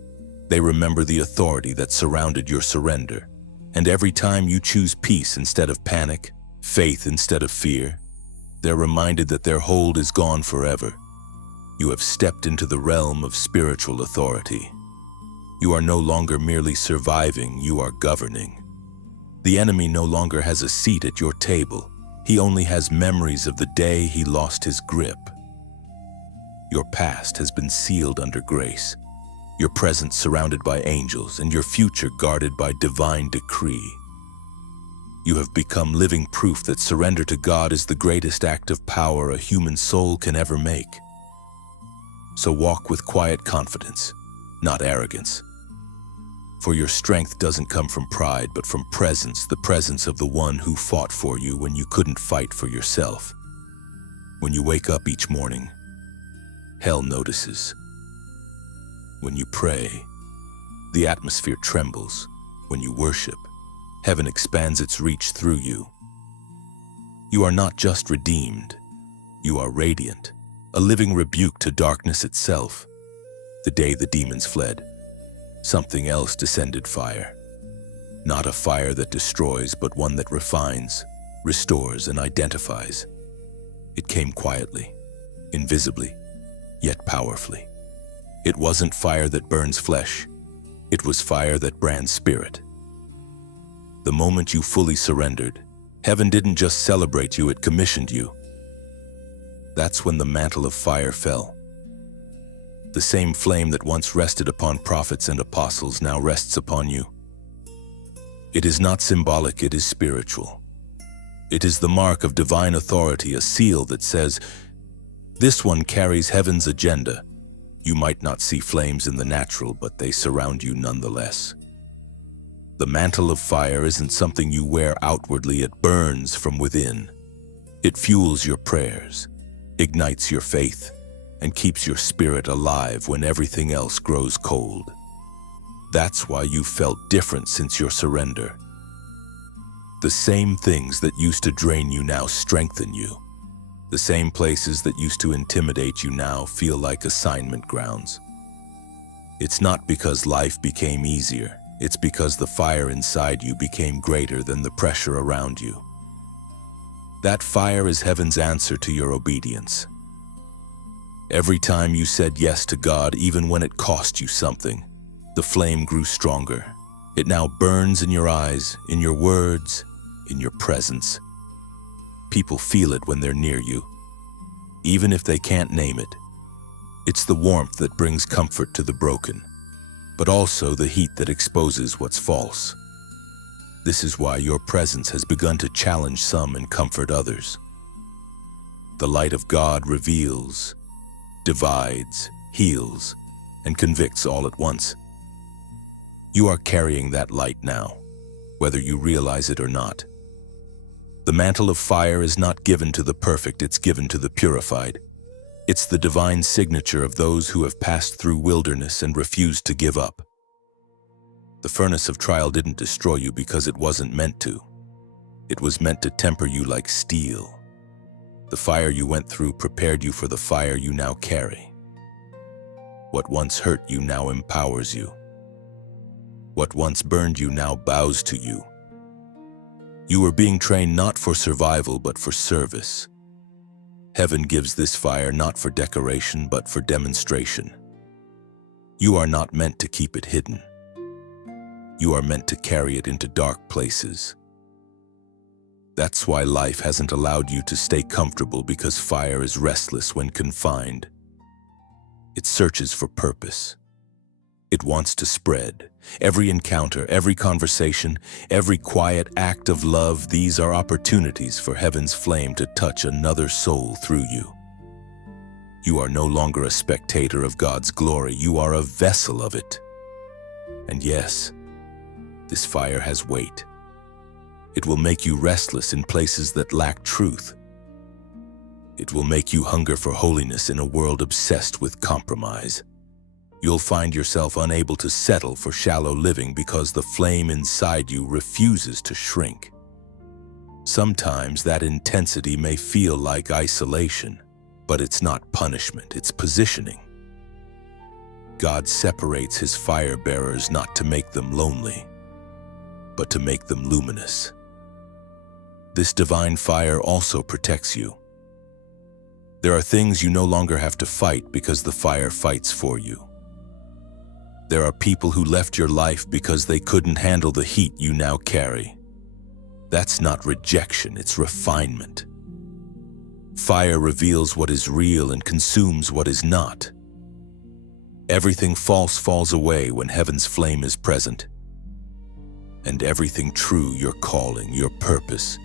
They remember the authority that surrounded your surrender. And every time you choose peace instead of panic, faith instead of fear, they're reminded that their hold is gone forever. You have stepped into the realm of spiritual authority. You are no longer merely surviving, you are governing. The enemy no longer has a seat at your table. He only has memories of the day he lost his grip. Your past has been sealed under grace, your present surrounded by angels, and your future guarded by divine decree. You have become living proof that surrender to God is the greatest act of power a human soul can ever make. So walk with quiet confidence, not arrogance. For your strength doesn't come from pride, but from presence, the presence of the one who fought for you when you couldn't fight for yourself. When you wake up each morning, hell notices. When you pray, the atmosphere trembles. When you worship, heaven expands its reach through you. You are not just redeemed, you are radiant, a living rebuke to darkness itself. The day the demons fled, something else descended: fire. Not a fire that destroys, but one that refines, restores, and identifies. It came quietly, invisibly, yet powerfully. It wasn't fire that burns flesh. It was fire that brands spirit. The moment you fully surrendered, heaven didn't just celebrate you, it commissioned you. That's when the mantle of fire fell. The same flame that once rested upon prophets and apostles now rests upon you. It is not symbolic, it is spiritual. It is the mark of divine authority, a seal that says, "This one carries heaven's agenda." You might not see flames in the natural, but they surround you nonetheless. The mantle of fire isn't something you wear outwardly, it burns from within. It fuels your prayers, ignites your faith, and keeps your spirit alive when everything else grows cold. That's why you felt different since your surrender. The same things that used to drain you now strengthen you. The same places that used to intimidate you now feel like assignment grounds. It's not because life became easier, it's because the fire inside you became greater than the pressure around you. That fire is heaven's answer to your obedience. Every time you said yes to God, even when it cost you something, the flame grew stronger. It now burns in your eyes, in your words, in your presence. People feel it when they're near you, even if they can't name it. It's the warmth that brings comfort to the broken, but also the heat that exposes what's false. This is why your presence has begun to challenge some and comfort others. The light of God reveals, divides, heals, and convicts all at once. You are carrying that light now, whether you realize it or not. The mantle of fire is not given to the perfect, it's given to the purified. It's the divine signature of those who have passed through wilderness and refused to give up. The furnace of trial didn't destroy you because it wasn't meant to. It was meant to temper you like steel. The fire you went through prepared you for the fire you now carry. What once hurt you now empowers you. What once burned you now bows to you. You were being trained not for survival, but for service. Heaven gives this fire not for decoration, but for demonstration. You are not meant to keep it hidden. You are meant to carry it into dark places. That's why life hasn't allowed you to stay comfortable, because fire is restless when confined. It searches for purpose. It wants to spread. Every encounter, every conversation, every quiet act of love, these are opportunities for heaven's flame to touch another soul through you. You are no longer a spectator of God's glory, you are a vessel of it. And yes, this fire has weight. It will make you restless in places that lack truth. It will make you hunger for holiness in a world obsessed with compromise. You'll find yourself unable to settle for shallow living because the flame inside you refuses to shrink. Sometimes that intensity may feel like isolation, but it's not punishment, it's positioning. God separates his fire bearers not to make them lonely, but to make them luminous. This divine fire also protects you. There are things you no longer have to fight because the fire fights for you. There are people who left your life because they couldn't handle the heat you now carry. That's not rejection, it's refinement. Fire reveals what is real and consumes what is not. Everything false falls away when heaven's flame is present. And everything true, your calling, your purpose,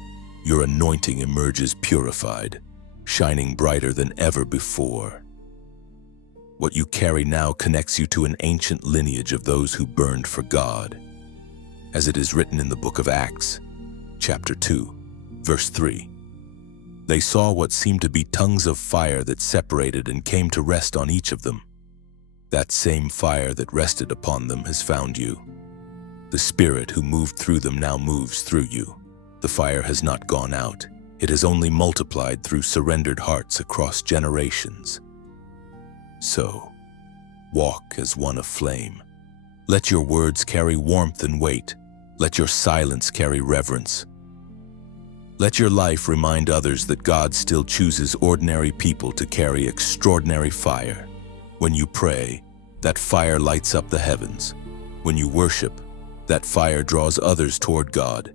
your anointing emerges purified, shining brighter than ever before. What you carry now connects you to an ancient lineage of those who burned for God. As it is written in the book of Acts, chapter 2, verse 3. They saw what seemed to be tongues of fire that separated and came to rest on each of them. That same fire that rested upon them has found you. The Spirit who moved through them now moves through you. The fire has not gone out. It has only multiplied through surrendered hearts across generations. So, walk as one aflame. Let your words carry warmth and weight. Let your silence carry reverence. Let your life remind others that God still chooses ordinary people to carry extraordinary fire. When you pray, that fire lights up the heavens. When you worship, that fire draws others toward God.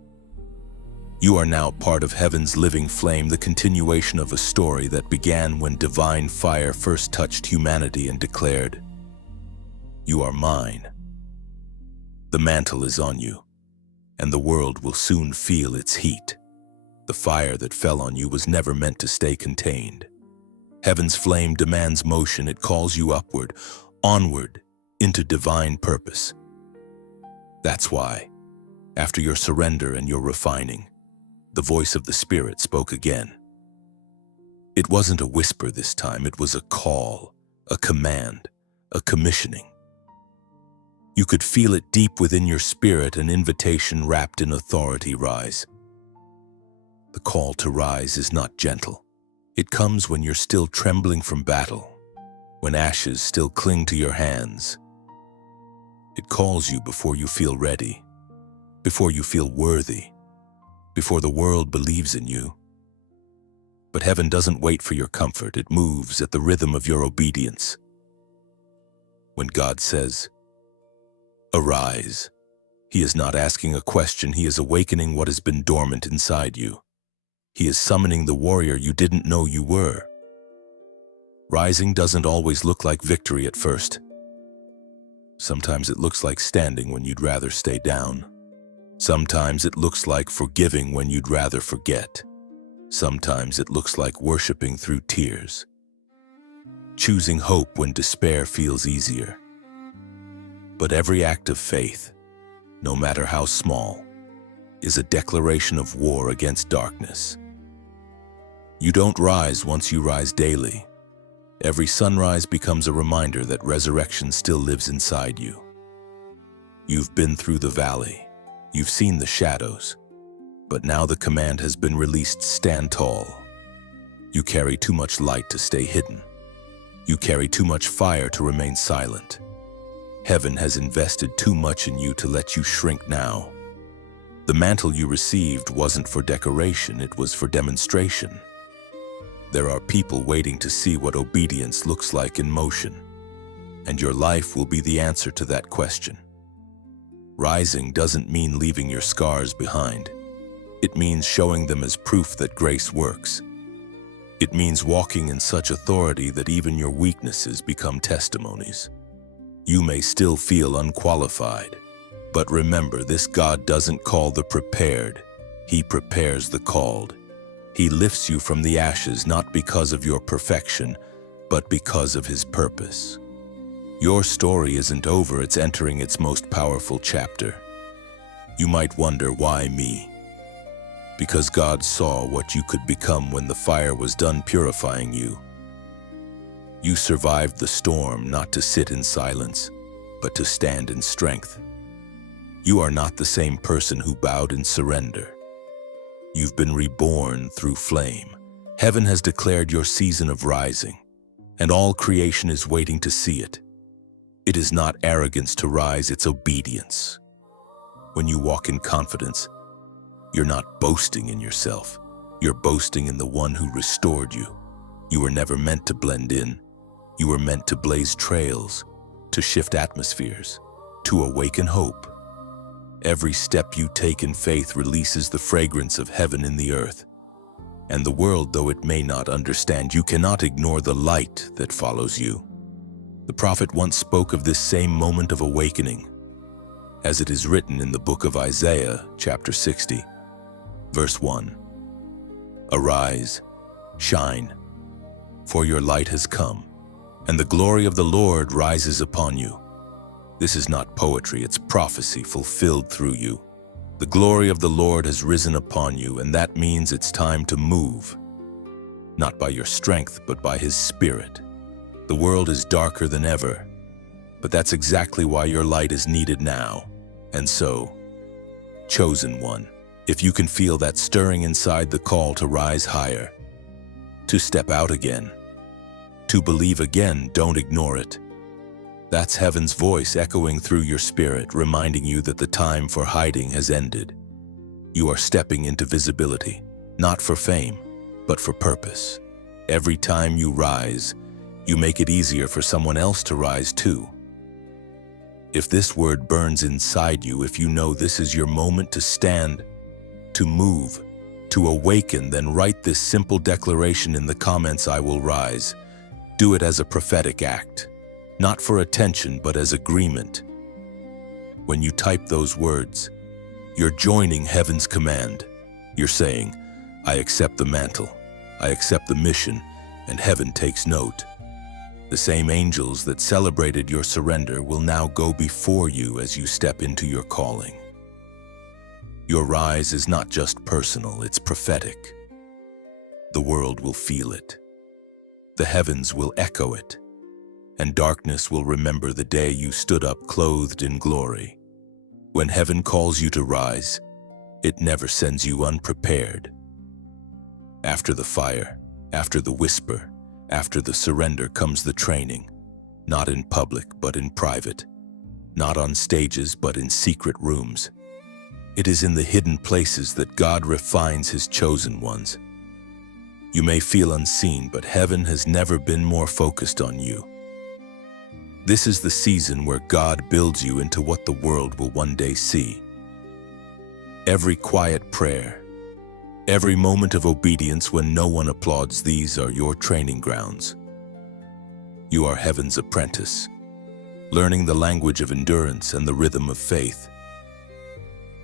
You are now part of heaven's living flame, the continuation of a story that began when divine fire first touched humanity and declared, "You are mine." The mantle is on you, and the world will soon feel its heat. The fire that fell on you was never meant to stay contained. Heaven's flame demands motion. It calls you upward, onward, into divine purpose. That's why, after your surrender and your refining, the voice of the Spirit spoke again. It wasn't a whisper this time, it was a call, a command, a commissioning. You could feel it deep within your spirit, an invitation wrapped in authority. Rise. The call to rise is not gentle. It comes when you're still trembling from battle, when ashes still cling to your hands. It calls you before you feel ready, before you feel worthy, before the world believes in you. But heaven doesn't wait for your comfort. It moves at the rhythm of your obedience. When God says, "Arise," He is not asking a question. He is awakening what has been dormant inside you. He is summoning the warrior you didn't know you were. Rising doesn't always look like victory at first. Sometimes it looks like standing when you'd rather stay down. Sometimes it looks like forgiving when you'd rather forget. Sometimes it looks like worshiping through tears. Choosing hope when despair feels easier. But every act of faith, no matter how small, is a declaration of war against darkness. You don't rise once you rise daily. Every sunrise becomes a reminder that resurrection still lives inside you. You've been through the valley. You've seen the shadows. But now the command has been released: stand tall. You carry too much light to stay hidden. You carry too much fire to remain silent. Heaven has invested too much in you to let you shrink now. The mantle you received wasn't for decoration, it was for demonstration. There are people waiting to see what obedience looks like in motion, and your life will be the answer to that question. Rising doesn't mean leaving your scars behind. It means showing them as proof that grace works. It means walking in such authority that even your weaknesses become testimonies. You may still feel unqualified, but remember, this God doesn't call the prepared. He prepares the called. He lifts you from the ashes not because of your perfection, but because of His purpose. Your story isn't over, it's entering its most powerful chapter. You might wonder, why me? Because God saw what you could become when the fire was done purifying you. You survived the storm not to sit in silence, but to stand in strength. You are not the same person who bowed in surrender. You've been reborn through flame. Heaven has declared your season of rising, and all creation is waiting to see it. It is not arrogance to rise, it's obedience. When you walk in confidence, you're not boasting in yourself. You're boasting in the one who restored you. You were never meant to blend in. You were meant to blaze trails, to shift atmospheres, to awaken hope. Every step you take in faith releases the fragrance of heaven in the earth. And the world, though it may not understand, you cannot ignore the light that follows you. The prophet once spoke of this same moment of awakening, as it is written in the book of Isaiah, chapter 60, verse 1. Arise, shine, for your light has come, and the glory of the Lord rises upon you. This is not poetry, it's prophecy fulfilled through you. The glory of the Lord has risen upon you, and that means it's time to move. Not by your strength, but by His Spirit. The world is darker than ever, but that's exactly why your light is needed now. And so, chosen one, If you can feel that stirring inside the call to rise higher, to step out again, to believe again, don't ignore it. That's heaven's voice echoing through your spirit, reminding you that the time for hiding has ended. You are stepping into visibility, not for fame, but for purpose. Every time you rise, you make it easier for someone else to rise too. If this word burns inside you, if you know this is your moment to stand, to move, to awaken, then write this simple declaration in the comments: I will rise. Do it as a prophetic act, not for attention, but as agreement. When you type those words, you're joining heaven's command. You're saying, I accept the mantle, I accept the mission, and heaven takes note. The same angels that celebrated your surrender will now go before you as you step into your calling. Your rise is not just personal, it's prophetic. The world will feel it. The heavens will echo it. And darkness will remember the day you stood up clothed in glory. When heaven calls you to rise, it never sends you unprepared. After the fire, after the whisper, after the surrender comes the training, not in public but in private, not on stages but in secret rooms. It is in the hidden places that God refines His chosen ones. You may feel unseen, but heaven has never been more focused on you. This is the season where God builds you into what the world will one day see. Every quiet prayer, every moment of obedience when no one applauds, these are your training grounds. You are heaven's apprentice, learning the language of endurance and the rhythm of faith.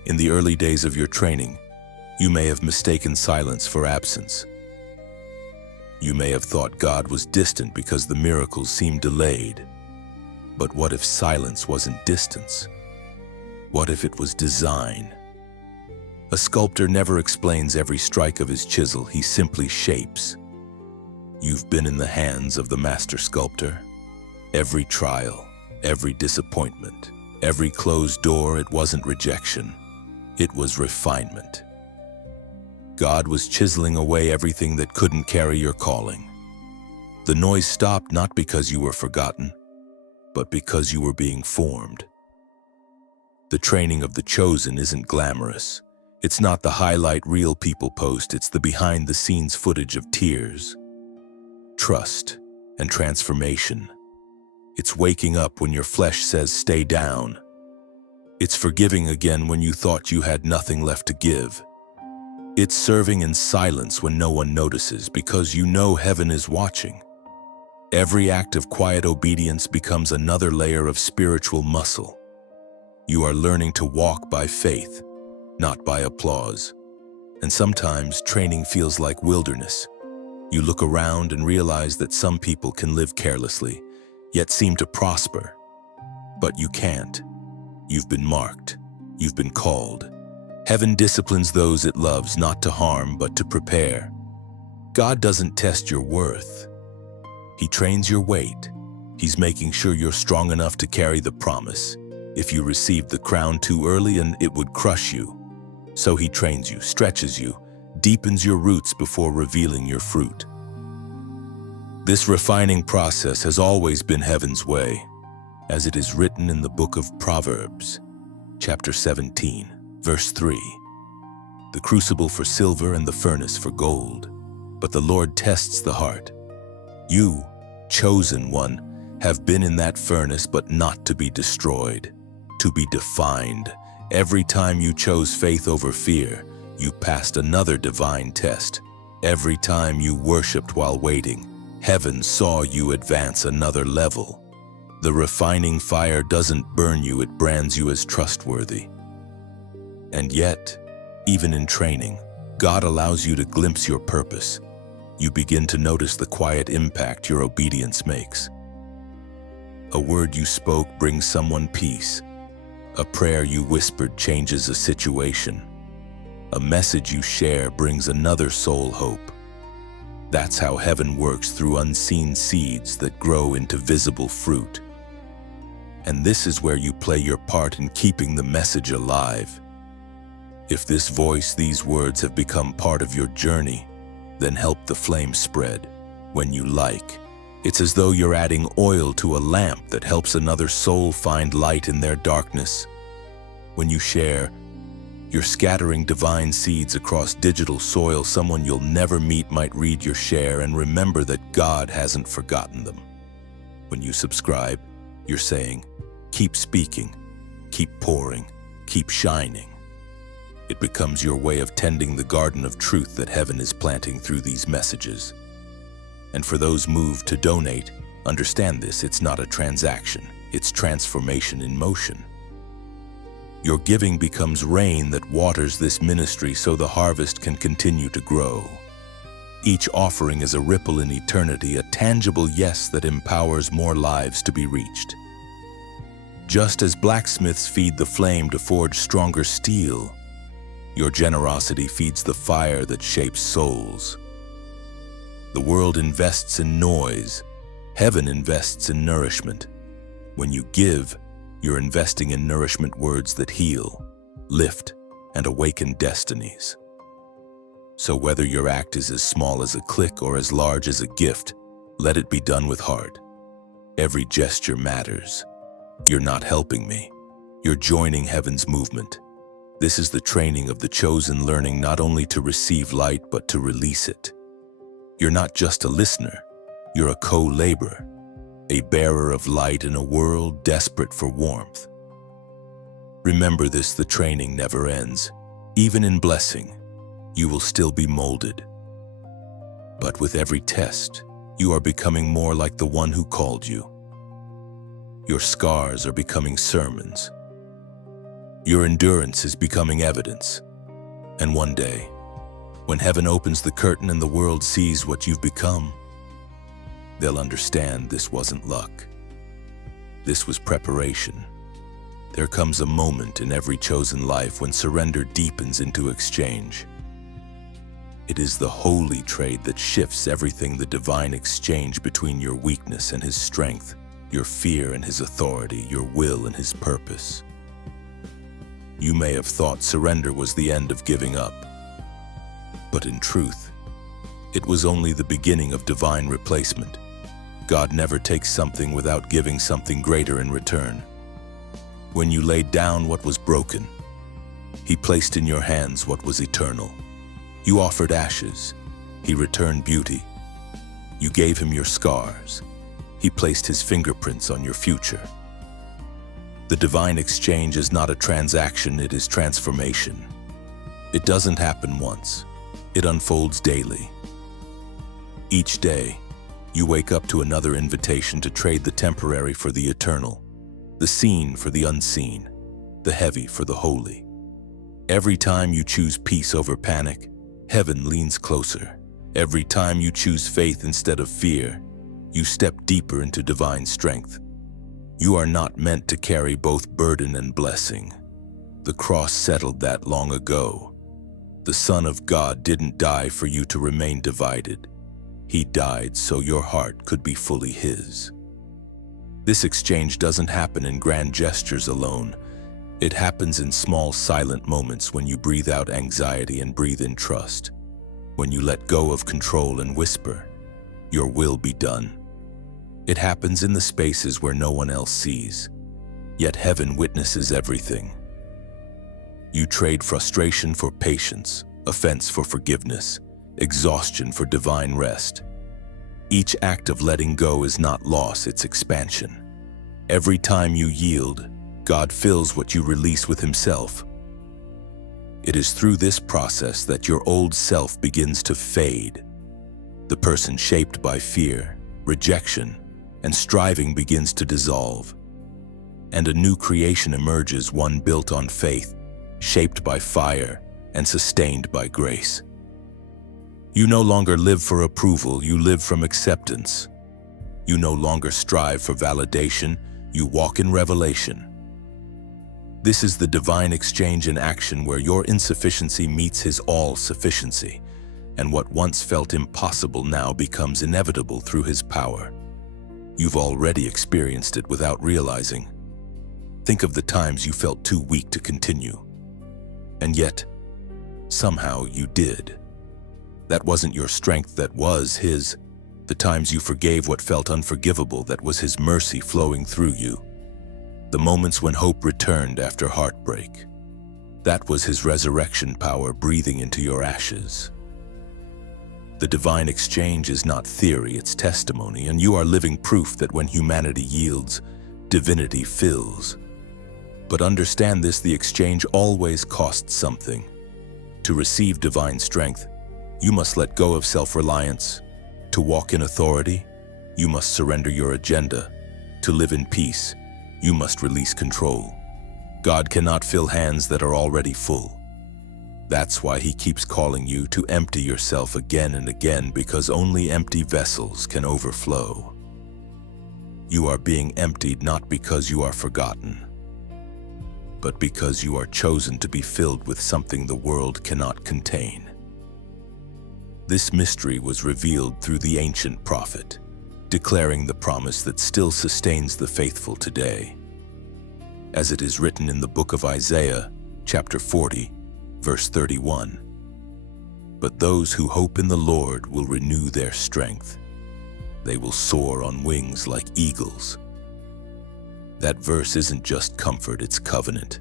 In the early days of your training, you may have mistaken silence for absence. You may have thought God was distant because the miracles seemed delayed. But what if silence wasn't distance? What if it was design? A sculptor never explains every strike of his chisel, he simply shapes. You've been in the hands of the master sculptor. Every trial, every disappointment, every closed door, it wasn't rejection. It was refinement. God was chiseling away everything that couldn't carry your calling. The noise stopped not because you were forgotten, but because you were being formed. The training of the chosen isn't glamorous. It's not the highlight reel people post, it's the behind-the-scenes footage of tears, trust, and transformation. It's waking up when your flesh says stay down. It's forgiving again when you thought you had nothing left to give. It's serving in silence when no one notices, because you know heaven is watching. Every act of quiet obedience becomes another layer of spiritual muscle. You are learning to walk by faith, not by applause. And sometimes training feels like wilderness. You look around and realize that some people can live carelessly, yet seem to prosper. But you can't. You've been marked. You've been called. Heaven disciplines those it loves, not to harm, but to prepare. God doesn't test your worth. He trains your weight. He's making sure you're strong enough to carry the promise. If you received the crown too early, and it would crush you. So He trains you, stretches you, deepens your roots before revealing your fruit. This refining process has always been heaven's way, as it is written in the book of Proverbs, chapter 17, verse 3. The crucible for silver and the furnace for gold, but the Lord tests the heart. You, chosen one, have been in that furnace, but not to be destroyed, to be defined. Every time you chose faith over fear, you passed another divine test. Every time you worshiped while waiting, heaven saw you advance another level. The refining fire doesn't burn you, it brands you as trustworthy. And yet, even in training, God allows you to glimpse your purpose. You begin to notice the quiet impact your obedience makes. A word you spoke brings someone peace. A prayer you whispered changes a situation. A message you share brings another soul hope. That's how heaven works, through unseen seeds that grow into visible fruit. And this is where you play your part in keeping the message alive. If this voice, these words have become part of your journey, then help the flame spread when you like. It's as though you're adding oil to a lamp that helps another soul find light in their darkness. When you share, you're scattering divine seeds across digital soil. Someone you'll never meet might read your share and remember that God hasn't forgotten them. When you subscribe, you're saying, keep speaking, keep pouring, keep shining. It becomes your way of tending the garden of truth that heaven is planting through these messages. And for those moved to donate, understand this, it's not a transaction, it's transformation in motion. Your giving becomes rain that waters this ministry so the harvest can continue to grow. Each offering is a ripple in eternity, a tangible yes that empowers more lives to be reached. Just as blacksmiths feed the flame to forge stronger steel, your generosity feeds the fire that shapes souls. The world invests in noise. Heaven invests in nourishment. When you give, you're investing in nourishment words that heal, lift, and awaken destinies. So whether your act is as small as a click or as large as a gift, let it be done with heart. Every gesture matters. You're not helping me. You're joining heaven's movement. This is the training of the chosen, learning not only to receive light, but to release it. You're not just a listener, you're a co-laborer, a bearer of light in a world desperate for warmth. Remember this, the training never ends. Even in blessing, you will still be molded. But with every test, you are becoming more like the one who called you. Your scars are becoming sermons. Your endurance is becoming evidence. And one day, when heaven opens the curtain and the world sees what you've become, they'll understand this wasn't luck. This was preparation. There comes a moment in every chosen life when surrender deepens into exchange. It is the holy trade that shifts everything, the divine exchange between your weakness and His strength, your fear and His authority, your will and His purpose. You may have thought surrender was the end of giving up, but in truth, it was only the beginning of divine replacement. God never takes something without giving something greater in return. When you laid down what was broken, He placed in your hands what was eternal. You offered ashes, He returned beauty. You gave Him your scars, He placed His fingerprints on your future. The divine exchange is not a transaction, it is transformation. It doesn't happen once, it unfolds daily. Each day, you wake up to another invitation to trade the temporary for the eternal, the seen for the unseen, the heavy for the holy. Every time you choose peace over panic, heaven leans closer. Every time you choose faith instead of fear, you step deeper into divine strength. You are not meant to carry both burden and blessing. The cross settled that long ago. The Son of God didn't die for you to remain divided. He died so your heart could be fully His. This exchange doesn't happen in grand gestures alone. It happens in small, silent moments when you breathe out anxiety and breathe in trust. When you let go of control and whisper, "Your will be done." It happens in the spaces where no one else sees, yet heaven witnesses everything. You trade frustration for patience, offense for forgiveness, exhaustion for divine rest. Each act of letting go is not loss, it's expansion. Every time you yield, God fills what you release with Himself. It is through this process that your old self begins to fade. The person shaped by fear, rejection, and striving begins to dissolve. And a new creation emerges, one built on faith, shaped by fire, and sustained by grace. You no longer live for approval, you live from acceptance. You no longer strive for validation, you walk in revelation. This is the divine exchange in action, where your insufficiency meets His all-sufficiency, and what once felt impossible now becomes inevitable through His power. You've already experienced it without realizing. Think of the times you felt too weak to continue. And yet, Somehow you did. That wasn't your strength, that was His. The times you forgave what felt unforgivable, that was His mercy flowing through you. The moments when hope returned after heartbreak, that was His resurrection power breathing into your ashes. The divine exchange is not theory, it's testimony, and you are living proof that when humanity yields, divinity fills. But understand this, the exchange always costs something. To receive divine strength, you must let go of self-reliance. To walk in authority, you must surrender your agenda. To live in peace, you must release control. God cannot fill hands that are already full. That's why He keeps calling you to empty yourself again and again, because only empty vessels can overflow. You are being emptied not because you are forgotten, but because you are chosen to be filled with something the world cannot contain. This mystery was revealed through the ancient prophet, declaring the promise that still sustains the faithful today. As it is written in the book of Isaiah, chapter 40, verse 31, "But those who hope in the Lord will renew their strength. They will soar on wings like eagles." That verse isn't just comfort, it's covenant.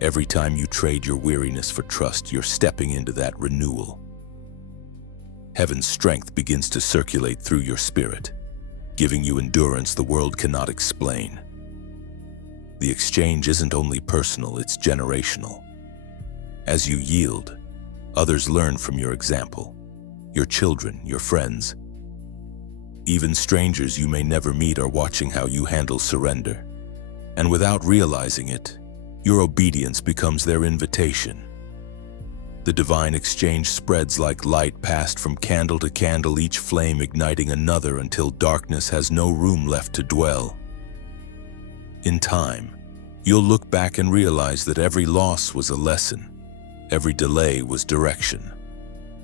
Every time you trade your weariness for trust, you're stepping into that renewal. Heaven's strength begins to circulate through your spirit, giving you endurance the world cannot explain. The exchange isn't only personal, it's generational. As you yield, others learn from your example. Your children, your friends, even strangers you may never meet are watching how you handle surrender. And without realizing it, your obedience becomes their invitation. The divine exchange spreads like light passed from candle to candle, each flame igniting another until darkness has no room left to dwell. In time, you'll look back and realize that every loss was a lesson. Every delay was direction.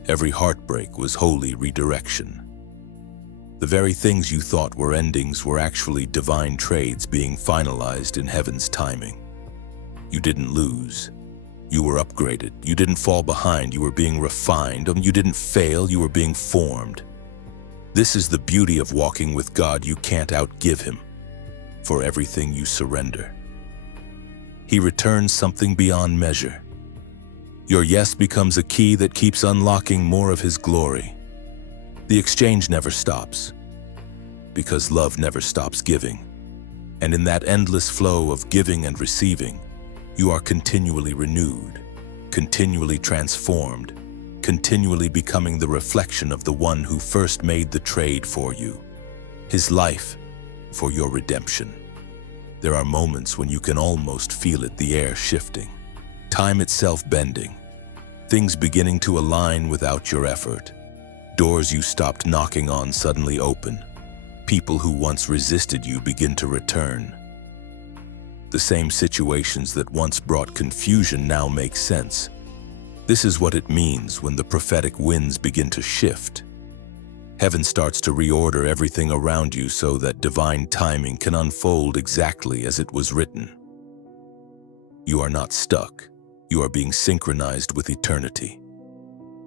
Every heartbreak was holy redirection. The very things you thought were endings were actually divine trades being finalized in heaven's timing. You didn't lose. You were upgraded. You didn't fall behind. You were being refined. You didn't fail. You were being formed. This is the beauty of walking with God. You can't outgive Him for everything you surrender. He returns something beyond measure. Your yes becomes a key that keeps unlocking more of His glory. The exchange never stops, because love never stops giving. And in that endless flow of giving and receiving, you are continually renewed, continually transformed, continually becoming the reflection of the one who first made the trade for you, His life for your redemption. There are moments when you can almost feel it, the air shifting, time itself bending, things beginning to align without your effort. Doors you stopped knocking on suddenly open. People who once resisted you begin to return. The same situations that once brought confusion now make sense. This is what it means when the prophetic winds begin to shift. Heaven starts to reorder everything around you so that divine timing can unfold exactly as it was written. You are not stuck. You are being synchronized with eternity.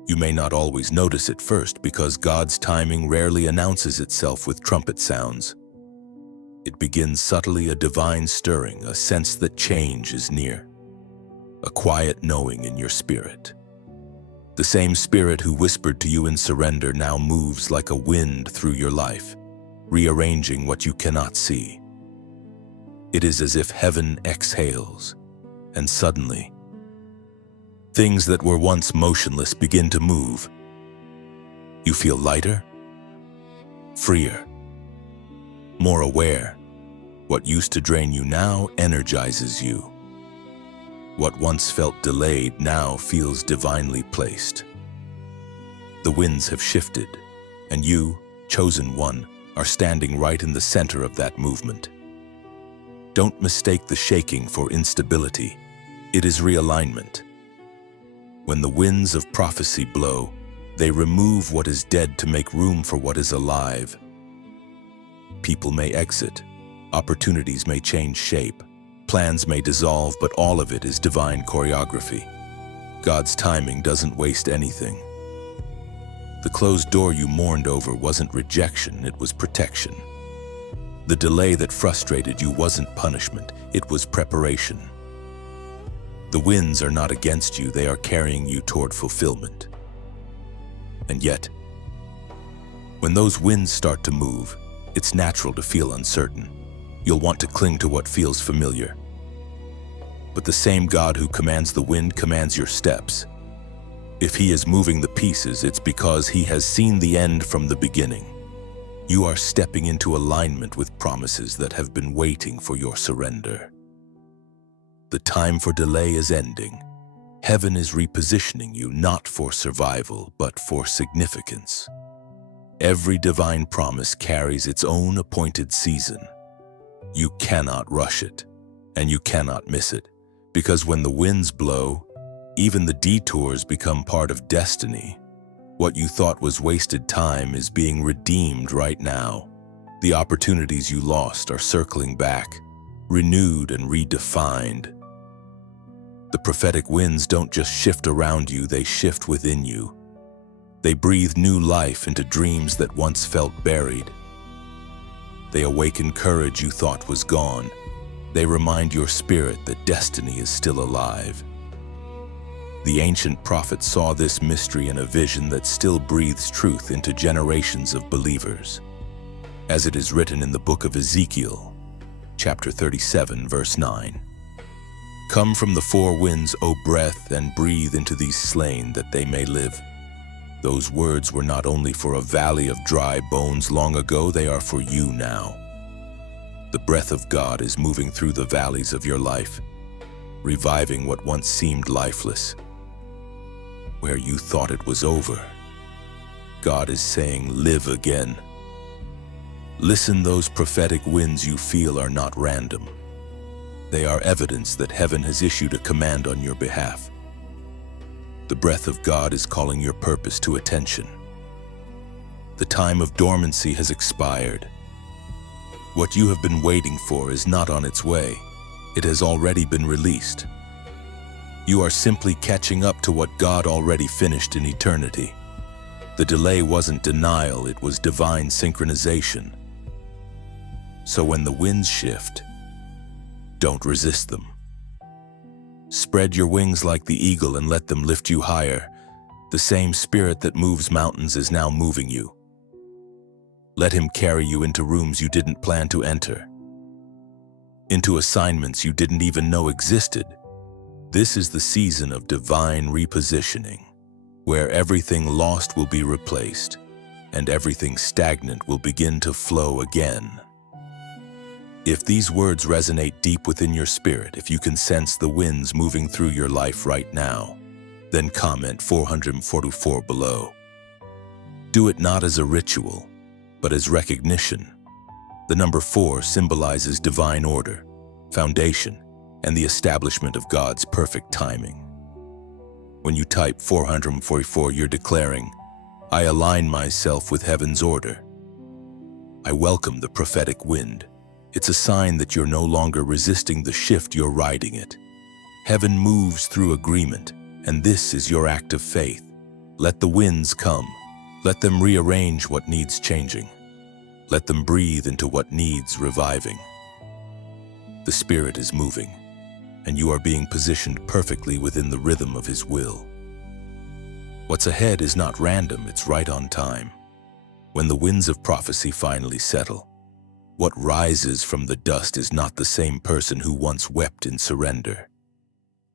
You may not always notice it first because God's timing rarely announces itself with trumpet sounds. It begins subtly, a divine stirring, a sense that change is near, a quiet knowing in your spirit. The same spirit who whispered to you in surrender now moves like a wind through your life, rearranging what you cannot see. It is as if heaven exhales, and suddenly, things that were once motionless begin to move. You feel lighter, freer, more aware. What used to drain you now energizes you. What once felt delayed now feels divinely placed. The winds have shifted, and you, chosen one, are standing right in the center of that movement. Don't mistake the shaking for instability. It is realignment. When the winds of prophecy blow, they remove what is dead to make room for what is alive. People may exit, opportunities may change shape, plans may dissolve, but all of it is divine choreography. God's timing doesn't waste anything. The closed door you mourned over wasn't rejection, it was protection. The delay that frustrated you wasn't punishment, it was preparation. The winds are not against you, they are carrying you toward fulfillment. And yet, when those winds start to move, it's natural to feel uncertain. You'll want to cling to what feels familiar. But the same God who commands the wind commands your steps. If He is moving the pieces, it's because He has seen the end from the beginning. You are stepping into alignment with promises that have been waiting for your surrender. The time for delay is ending. Heaven is repositioning you not for survival, but for significance. Every divine promise carries its own appointed season. You cannot rush it, and you cannot miss it, because when the winds blow, even the detours become part of destiny. What you thought was wasted time is being redeemed right now. The opportunities you lost are circling back, renewed and redefined. The prophetic winds don't just shift around you, they shift within you. They breathe new life into dreams that once felt buried. They awaken courage you thought was gone. They remind your spirit that destiny is still alive. The ancient prophet saw this mystery in a vision that still breathes truth into generations of believers. As it is written in the book of Ezekiel, chapter 37, verse 9. Come from the four winds, O breath, and breathe into these slain that they may live. Those words were not only for a valley of dry bones long ago, they are for you now. The breath of God is moving through the valleys of your life, reviving what once seemed lifeless. Where you thought it was over, God is saying, live again. Listen, those prophetic winds you feel are not random. They are evidence that heaven has issued a command on your behalf. The breath of God is calling your purpose to attention. The time of dormancy has expired. What you have been waiting for is not on its way. It has already been released. You are simply catching up to what God already finished in eternity. The delay wasn't denial, it was divine synchronization. So when the winds shift, don't resist them. Spread your wings like the eagle and let them lift you higher. The same spirit that moves mountains is now moving you. Let Him carry you into rooms you didn't plan to enter, into assignments you didn't even know existed. This is the season of divine repositioning, where everything lost will be replaced, and everything stagnant will begin to flow again. If these words resonate deep within your spirit, if you can sense the winds moving through your life right now, then comment 444 below. Do it not as a ritual, but as recognition. The number 4 symbolizes divine order, foundation, and the establishment of God's perfect timing. When you type 444, you're declaring, I align myself with heaven's order. I welcome the prophetic wind. It's a sign that you're no longer resisting the shift, you're riding it. Heaven moves through agreement, and this is your act of faith. Let the winds come. Let them rearrange what needs changing. Let them breathe into what needs reviving. The Spirit is moving, and you are being positioned perfectly within the rhythm of His will. What's ahead is not random, it's right on time. When the winds of prophecy finally settle, what rises from the dust is not the same person who once wept in surrender.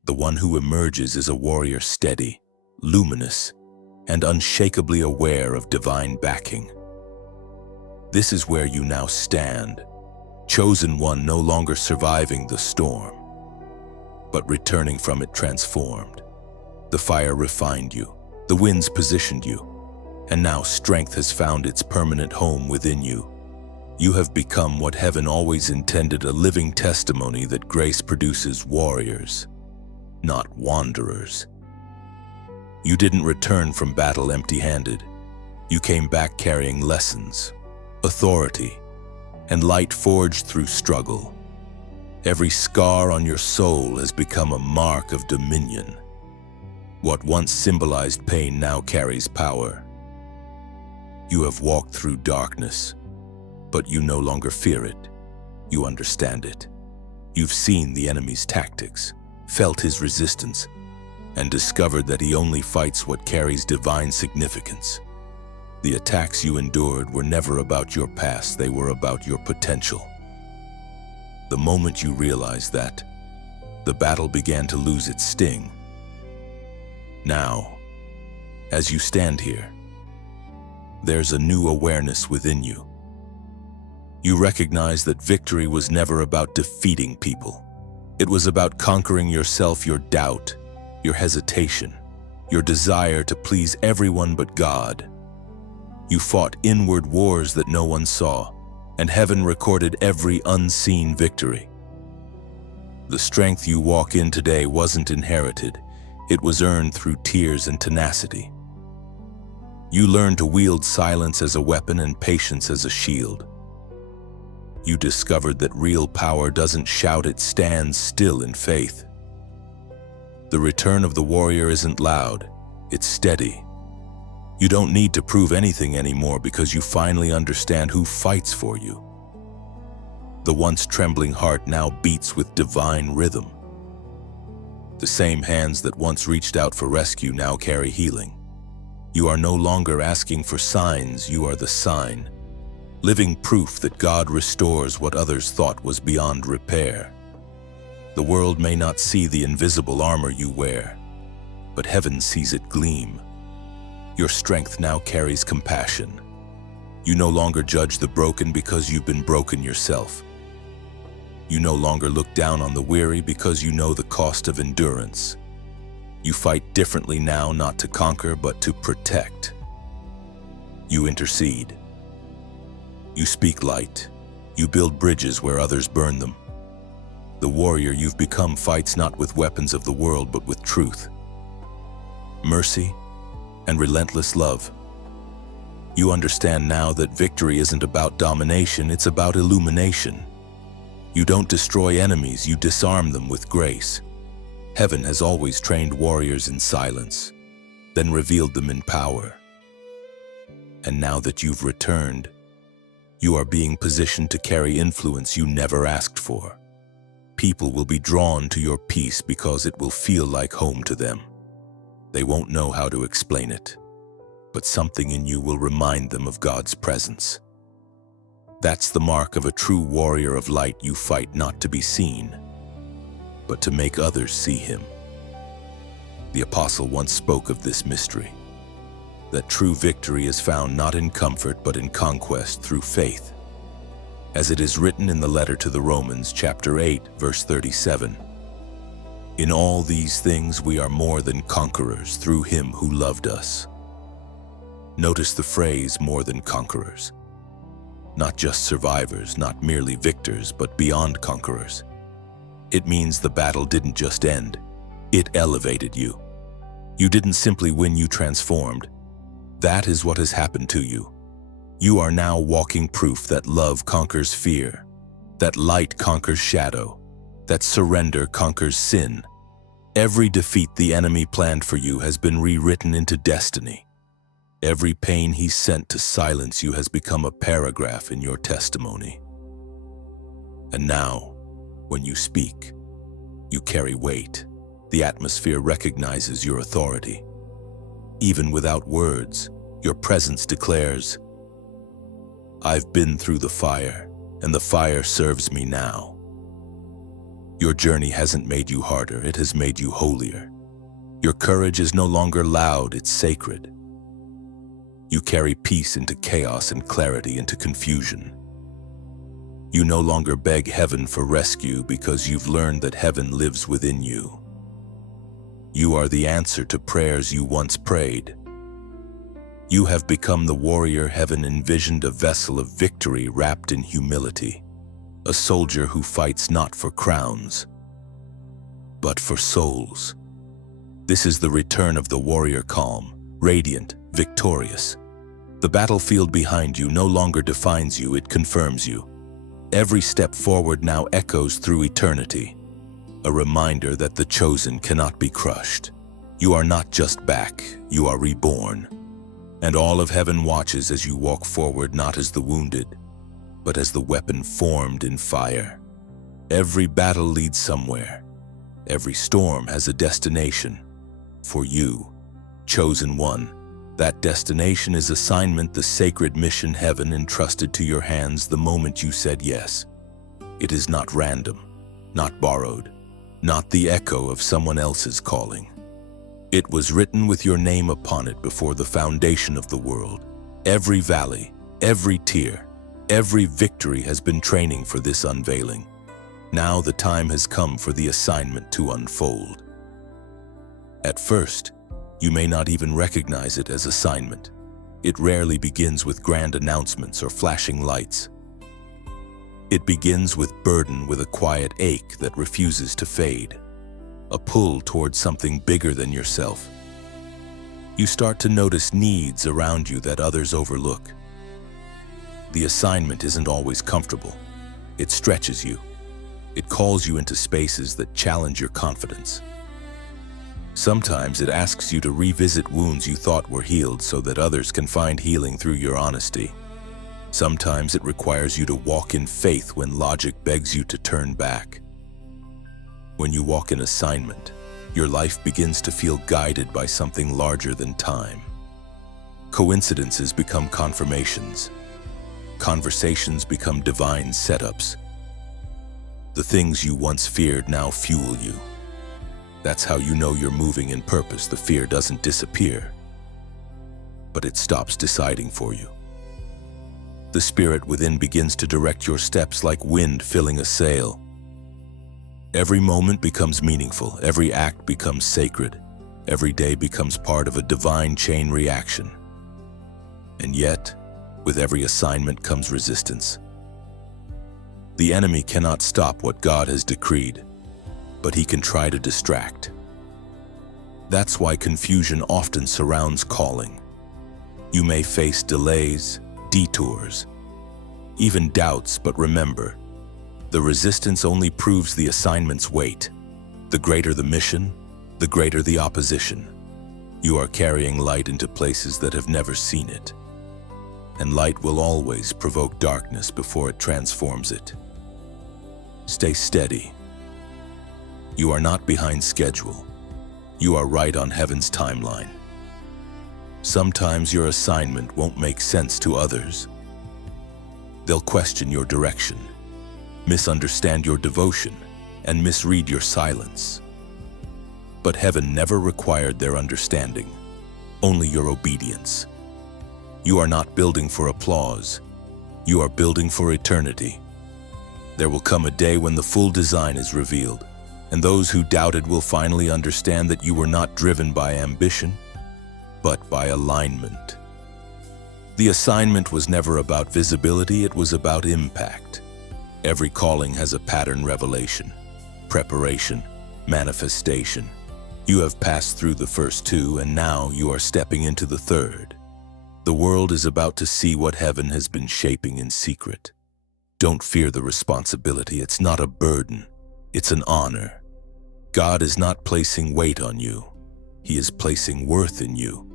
The one who emerges is a warrior steady, luminous, and unshakably aware of divine backing. This is where you now stand, chosen one, no longer surviving the storm, but returning from it transformed. The fire refined you, the winds positioned you, and now strength has found its permanent home within you. You have become what heaven always intended, a living testimony that grace produces warriors, not wanderers. You didn't return from battle empty-handed. You came back carrying lessons, authority, and light forged through struggle. Every scar on your soul has become a mark of dominion. What once symbolized pain now carries power. You have walked through darkness, but you no longer fear it. You understand it. You've seen the enemy's tactics, felt his resistance, and discovered that he only fights what carries divine significance. The attacks you endured were never about your past, they were about your potential. The moment you realized that, the battle began to lose its sting. Now, as you stand here, there's a new awareness within you. You recognize that victory was never about defeating people. It was about conquering yourself, your doubt, your hesitation, your desire to please everyone but God. You fought inward wars that no one saw, and heaven recorded every unseen victory. The strength you walk in today wasn't inherited, it was earned through tears and tenacity. You learned to wield silence as a weapon and patience as a shield. You discovered that real power doesn't shout, it stands still in faith. The return of the warrior isn't loud, it's steady. You don't need to prove anything anymore because you finally understand who fights for you. The once trembling heart now beats with divine rhythm. The same hands that once reached out for rescue now carry healing. You are no longer asking for signs, you are the sign. Living proof that God restores what others thought was beyond repair. The world may not see the invisible armor you wear, but heaven sees it gleam. Your strength now carries compassion. You no longer judge the broken because you've been broken yourself. You no longer look down on the weary because you know the cost of endurance. You fight differently now, not to conquer, but to protect. You intercede. You speak light. You build bridges where others burn them. The warrior you've become fights not with weapons of the world, but with truth, mercy, and relentless love. You understand now that victory isn't about domination, it's about illumination. You don't destroy enemies, you disarm them with grace. Heaven has always trained warriors in silence, then revealed them in power. And now that you've returned, you are being positioned to carry influence you never asked for. People will be drawn to your peace because it will feel like home to them. They won't know how to explain it, but something in you will remind them of God's presence. That's the mark of a true warrior of light. You fight not to be seen, but to make others see Him. The apostle once spoke of this mystery, that true victory is found not in comfort but in conquest through faith. As it is written in the letter to the Romans, chapter 8, verse 37, "In all these things we are more than conquerors through Him who loved us." Notice the phrase, more than conquerors. Not just survivors, not merely victors, but beyond conquerors. It means the battle didn't just end, it elevated you. You didn't simply win, you transformed. That is what has happened to you. You are now walking proof that love conquers fear, that light conquers shadow, that surrender conquers sin. Every defeat the enemy planned for you has been rewritten into destiny. Every pain he sent to silence you has become a paragraph in your testimony. And now, when you speak, you carry weight. The atmosphere recognizes your authority. Even without words, your presence declares, "I've been through the fire, and the fire serves me now." Your journey hasn't made you harder, it has made you holier. Your courage is no longer loud, it's sacred. You carry peace into chaos and clarity into confusion. You no longer beg heaven for rescue because you've learned that heaven lives within you. You are the answer to prayers you once prayed. You have become the warrior heaven envisioned, a vessel of victory wrapped in humility, a soldier who fights not for crowns, but for souls. This is the return of the warrior, calm, radiant, victorious. The battlefield behind you no longer defines you, it confirms you. Every step forward now echoes through eternity, a reminder that the chosen cannot be crushed. You are not just back, you are reborn. And all of heaven watches as you walk forward, not as the wounded, but as the weapon formed in fire. Every battle leads somewhere. Every storm has a destination. For you, chosen one, that destination is assignment, the sacred mission heaven entrusted to your hands the moment you said yes. It is not random, not borrowed, not the echo of someone else's calling. It was written with your name upon it before the foundation of the world. Every valley, every tear, every victory has been training for this unveiling. Now the time has come for the assignment to unfold. At first, you may not even recognize it as assignment. It rarely begins with grand announcements or flashing lights. It begins with burden, with a quiet ache that refuses to fade, a pull towards something bigger than yourself. You start to notice needs around you that others overlook. The assignment isn't always comfortable. It stretches you. It calls you into spaces that challenge your confidence. Sometimes it asks you to revisit wounds you thought were healed so that others can find healing through your honesty. Sometimes it requires you to walk in faith when logic begs you to turn back. When you walk in assignment, your life begins to feel guided by something larger than time. Coincidences become confirmations. Conversations become divine setups. The things you once feared now fuel you. That's how you know you're moving in purpose. The fear doesn't disappear, but it stops deciding for you. The spirit within begins to direct your steps like wind filling a sail. Every moment becomes meaningful. Every act becomes sacred. Every day becomes part of a divine chain reaction. And yet, with every assignment comes resistance. The enemy cannot stop what God has decreed, but he can try to distract. That's why confusion often surrounds calling. You may face delays, detours, even doubts, but remember, the resistance only proves the assignment's weight. The greater the mission, the greater the opposition. You are carrying light into places that have never seen it. And light will always provoke darkness before it transforms it. Stay steady. You are not behind schedule. You are right on heaven's timeline. Sometimes your assignment won't make sense to others. They'll question your direction, misunderstand your devotion, and misread your silence. But heaven never required their understanding, only your obedience. You are not building for applause. You are building for eternity. There will come a day when the full design is revealed, and those who doubted will finally understand that you were not driven by ambition, but by alignment. The assignment was never about visibility, it was about impact. Every calling has a pattern revelation, preparation, manifestation. You have passed through the first two, and now you are stepping into the third. The world is about to see what heaven has been shaping in secret. Don't fear the responsibility. It's not a burden. It's an honor. God is not placing weight on you. He is placing worth in you.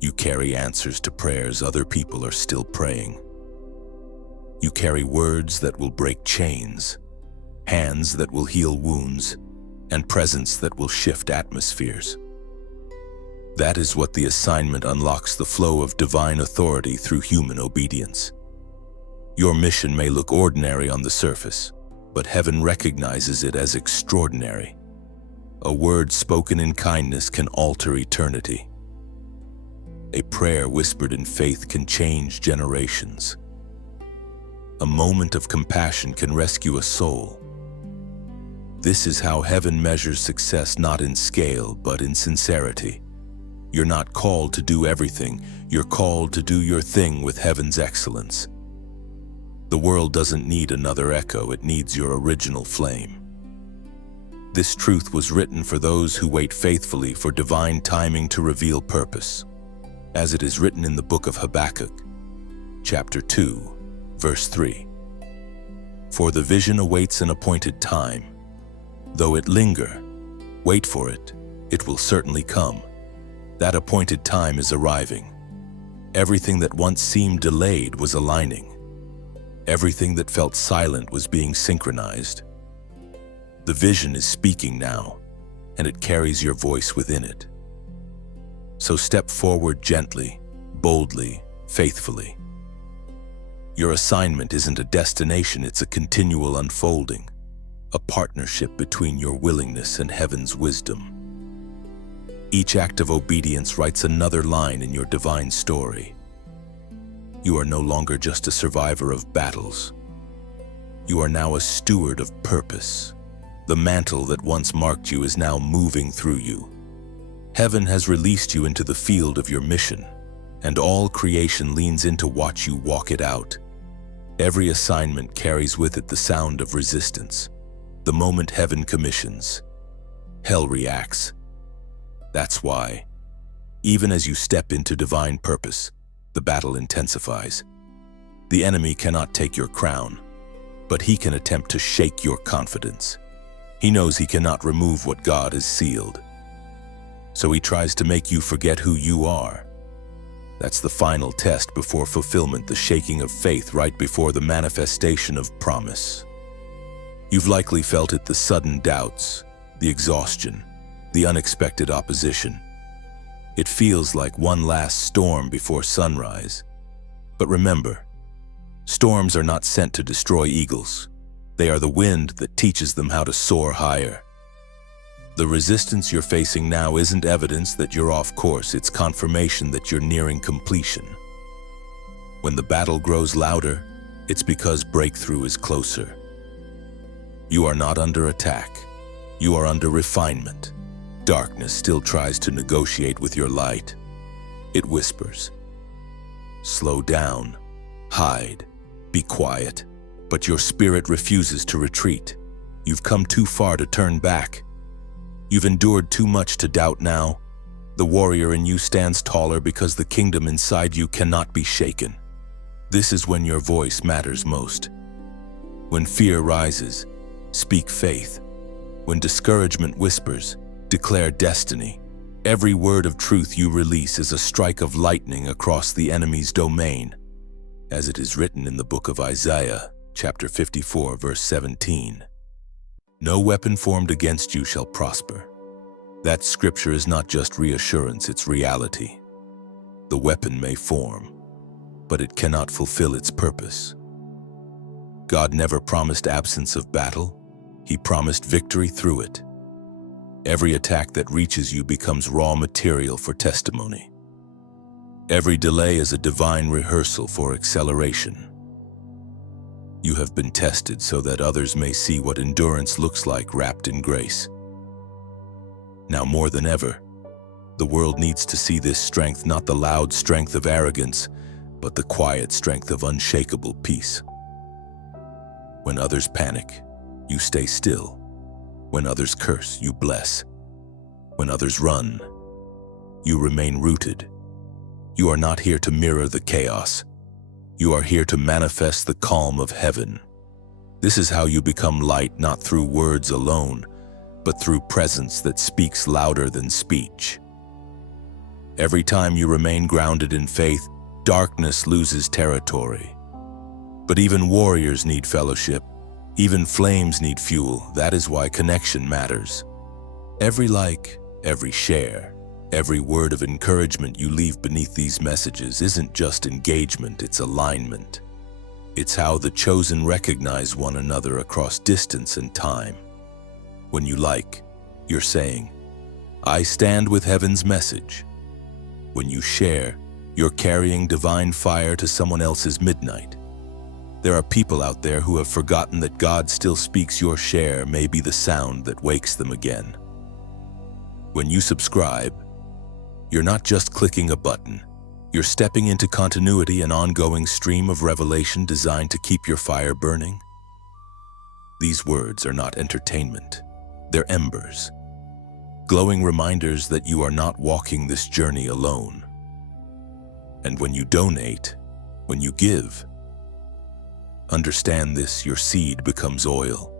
You carry answers to prayers other people are still praying. You carry words that will break chains, hands that will heal wounds, and presence that will shift atmospheres. That is what the assignment unlocks, the flow of divine authority through human obedience. Your mission may look ordinary on the surface, but heaven recognizes it as extraordinary. A word spoken in kindness can alter eternity. A prayer whispered in faith can change generations. A moment of compassion can rescue a soul. This is how heaven measures success, not in scale, but in sincerity. You're not called to do everything. You're called to do your thing with heaven's excellence. The world doesn't need another echo, it needs your original flame. This truth was written for those who wait faithfully for divine timing to reveal purpose. As it is written in the book of Habakkuk, chapter 2, verse 3. For the vision awaits an appointed time. Though it linger, wait for it, It will certainly come. That appointed time is arriving. Everything that once seemed delayed was aligning. Everything that felt silent was being synchronized. The vision is speaking now, and it carries your voice within it. So step forward gently, boldly, faithfully. Your assignment isn't a destination, it's a continual unfolding, a partnership between your willingness and heaven's wisdom. Each act of obedience writes another line in your divine story. You are no longer just a survivor of battles. You are now a steward of purpose. The mantle that once marked you is now moving through you. Heaven has released you into the field of your mission, and all creation leans in to watch you walk it out. Every assignment carries with it the sound of resistance. The moment heaven commissions, hell reacts. That's why, even as you step into divine purpose, the battle intensifies. The enemy cannot take your crown, but he can attempt to shake your confidence. He knows he cannot remove what God has sealed. So he tries to make you forget who you are. That's the final test before fulfillment, the shaking of faith right before the manifestation of promise. You've likely felt it, the sudden doubts, the exhaustion, the unexpected opposition. It feels like one last storm before sunrise. But remember, storms are not sent to destroy eagles. They are the wind that teaches them how to soar higher. The resistance you're facing now isn't evidence that you're off course, it's confirmation that you're nearing completion. When the battle grows louder, it's because breakthrough is closer. You are not under attack. You are under refinement. Darkness still tries to negotiate with your light. It whispers, "Slow down, hide, be quiet." But your spirit refuses to retreat. You've come too far to turn back. You've endured too much to doubt now. The warrior in you stands taller because the kingdom inside you cannot be shaken. This is when your voice matters most. When fear rises, speak faith. When discouragement whispers, declare destiny. Every word of truth you release is a strike of lightning across the enemy's domain, as it is written in the book of Isaiah, chapter 54, verse 17. No weapon formed against you shall prosper. That scripture is not just reassurance, it's reality. The weapon may form, but it cannot fulfill its purpose. God never promised absence of battle. He promised victory through it. Every attack that reaches you becomes raw material for testimony. Every delay is a divine rehearsal for acceleration. You have been tested so that others may see what endurance looks like wrapped in grace. Now more than ever, the world needs to see this strength, not the loud strength of arrogance, but the quiet strength of unshakable peace. When others panic, you stay still. When others curse, you bless. When others run, you remain rooted. You are not here to mirror the chaos. You are here to manifest the calm of heaven. This is how you become light, not through words alone, but through presence that speaks louder than speech. Every time you remain grounded in faith, darkness loses territory. But even warriors need fellowship. Even flames need fuel. That is why connection matters. Every like, every share, every word of encouragement you leave beneath these messages isn't just engagement, it's alignment. It's how the chosen recognize one another across distance and time. When you like, you're saying, "I stand with heaven's message." When you share, you're carrying divine fire to someone else's midnight. There are people out there who have forgotten that God still speaks. Your share may be the sound that wakes them again. When you subscribe, you're not just clicking a button. You're stepping into continuity, an ongoing stream of revelation designed to keep your fire burning. These words are not entertainment. They're embers, glowing reminders that you are not walking this journey alone. And when you donate, when you give, understand this: your seed becomes oil.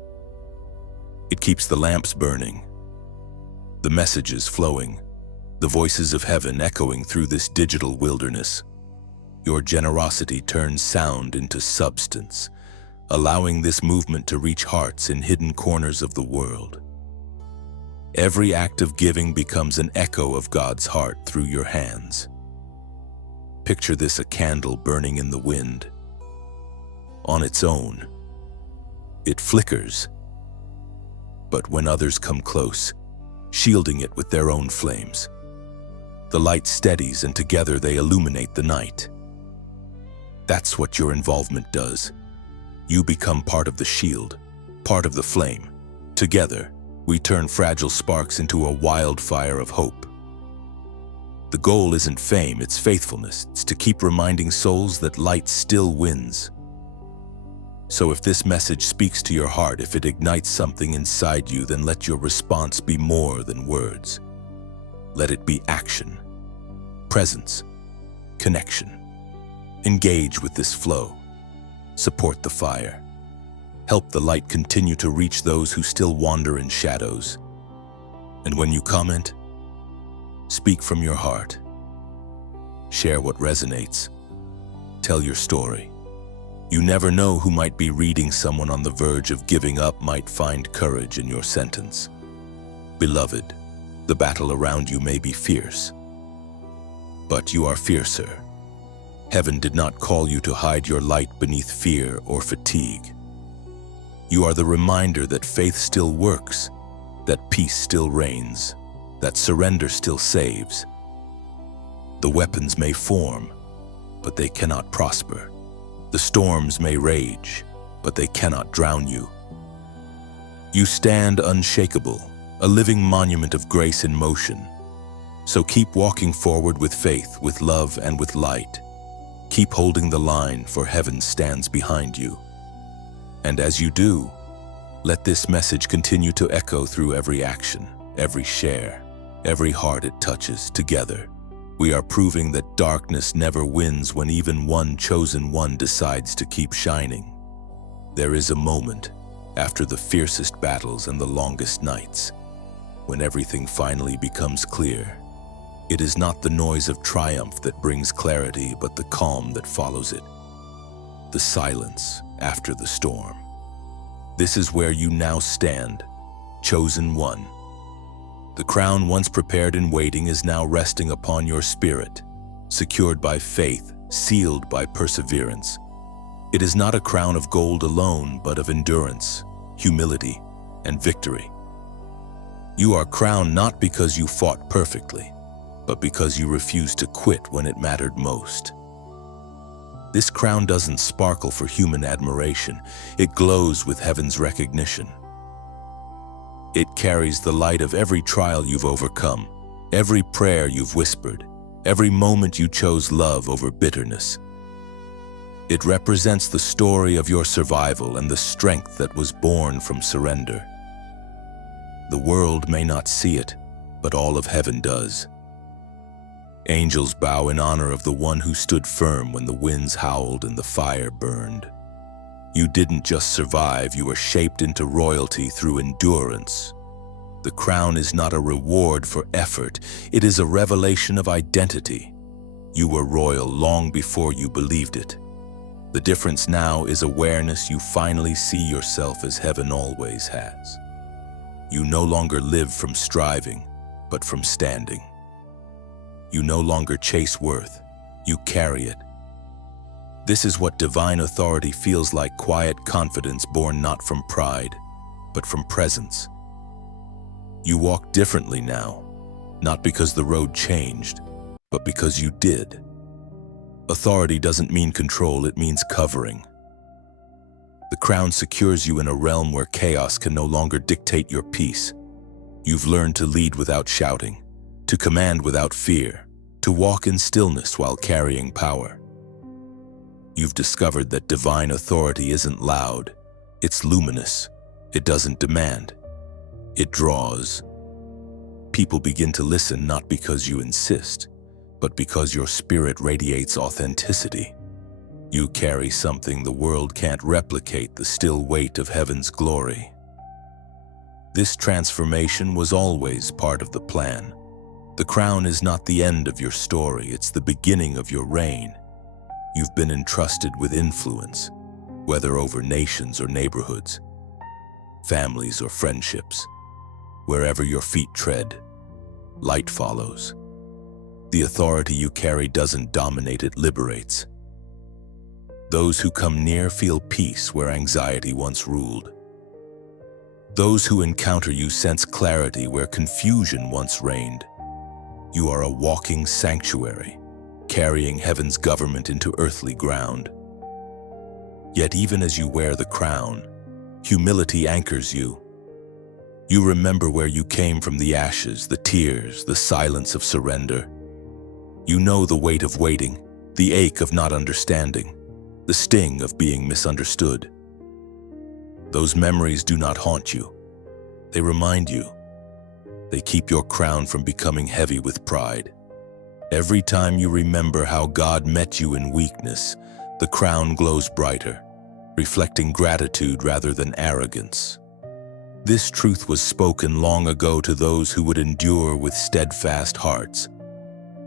It keeps the lamps burning. the messages flowing, the voices of heaven echoing through this digital wilderness. Your generosity turns sound into substance, allowing this movement to reach hearts in hidden corners of the world. Every act of giving becomes an echo of God's heart through your hands. Picture this: a candle burning in the wind. On its own, it flickers. But when others come close, shielding it with their own flames, the light steadies and together they illuminate the night. That's what your involvement does. You become part of the shield, part of the flame. Together, we turn fragile sparks into a wildfire of hope. The goal isn't fame, it's faithfulness. It's to keep reminding souls that light still wins. So if this message speaks to your heart, if it ignites something inside you, then let your response be more than words. Let it be action, presence, connection. Engage with this flow. Support the fire. Help the light continue to reach those who still wander in shadows. And when you comment, speak from your heart. Share what resonates. Tell your story. You never know who might be reading. Someone on the verge of giving up might find courage in your sentence. Beloved, the battle around you may be fierce, but you are fiercer. Heaven did not call you to hide your light beneath fear or fatigue. You are the reminder that faith still works, that peace still reigns, that surrender still saves. The weapons may form, but they cannot prosper. The storms may rage, but they cannot drown you. You stand unshakable, a living monument of grace in motion. So keep walking forward with faith, with love, and with light. Keep holding the line, for heaven stands behind you. And as you do, let this message continue to echo through every action, every share, every heart it touches. Together, we are proving that darkness never wins when even one chosen one decides to keep shining. There is a moment, after the fiercest battles and the longest nights, when everything finally becomes clear. It is not the noise of triumph that brings clarity, but the calm that follows it. The silence after the storm. This is where you now stand, chosen one. The crown once prepared and waiting is now resting upon your spirit, secured by faith, sealed by perseverance. It is not a crown of gold alone, but of endurance, humility, and victory. You are crowned not because you fought perfectly, but because you refused to quit when it mattered most. This crown doesn't sparkle for human admiration, it glows with heaven's recognition. It carries the light of every trial you've overcome, every prayer you've whispered, every moment you chose love over bitterness. It represents the story of your survival and the strength that was born from surrender. The world may not see it, but all of heaven does. Angels bow in honor of the one who stood firm when the winds howled and the fire burned. You didn't just survive, you were shaped into royalty through endurance. The crown is not a reward for effort, it is a revelation of identity. You were royal long before you believed it. The difference now is awareness. You finally see yourself as heaven always has. You no longer live from striving, but from standing. You no longer chase worth, you carry it. This is what divine authority feels like: quiet confidence born not from pride, but from presence. You walk differently now, not because the road changed, but because you did. Authority doesn't mean control, it means covering. The crown secures you in a realm where chaos can no longer dictate your peace. You've learned to lead without shouting, to command without fear, to walk in stillness while carrying power. You've discovered that divine authority isn't loud, it's luminous. It doesn't demand, it draws. People begin to listen not because you insist, but because your spirit radiates authenticity. You carry something the world can't replicate: the still weight of heaven's glory. This transformation was always part of the plan. The crown is not the end of your story, it's the beginning of your reign. You've been entrusted with influence, whether over nations or neighborhoods, families or friendships. Wherever your feet tread, light follows. The authority you carry doesn't dominate, it liberates. Those who come near feel peace where anxiety once ruled. Those who encounter you sense clarity where confusion once reigned. You are a walking sanctuary, carrying heaven's government into earthly ground. Yet even as you wear the crown, humility anchors you. You remember where you came from, the ashes, the tears, the silence of surrender. You know the weight of waiting, the ache of not understanding, the sting of being misunderstood. Those memories do not haunt you. They remind you. They keep your crown from becoming heavy with pride. Every time you remember how God met you in weakness, the crown glows brighter, reflecting gratitude rather than arrogance. This truth was spoken long ago to those who would endure with steadfast hearts.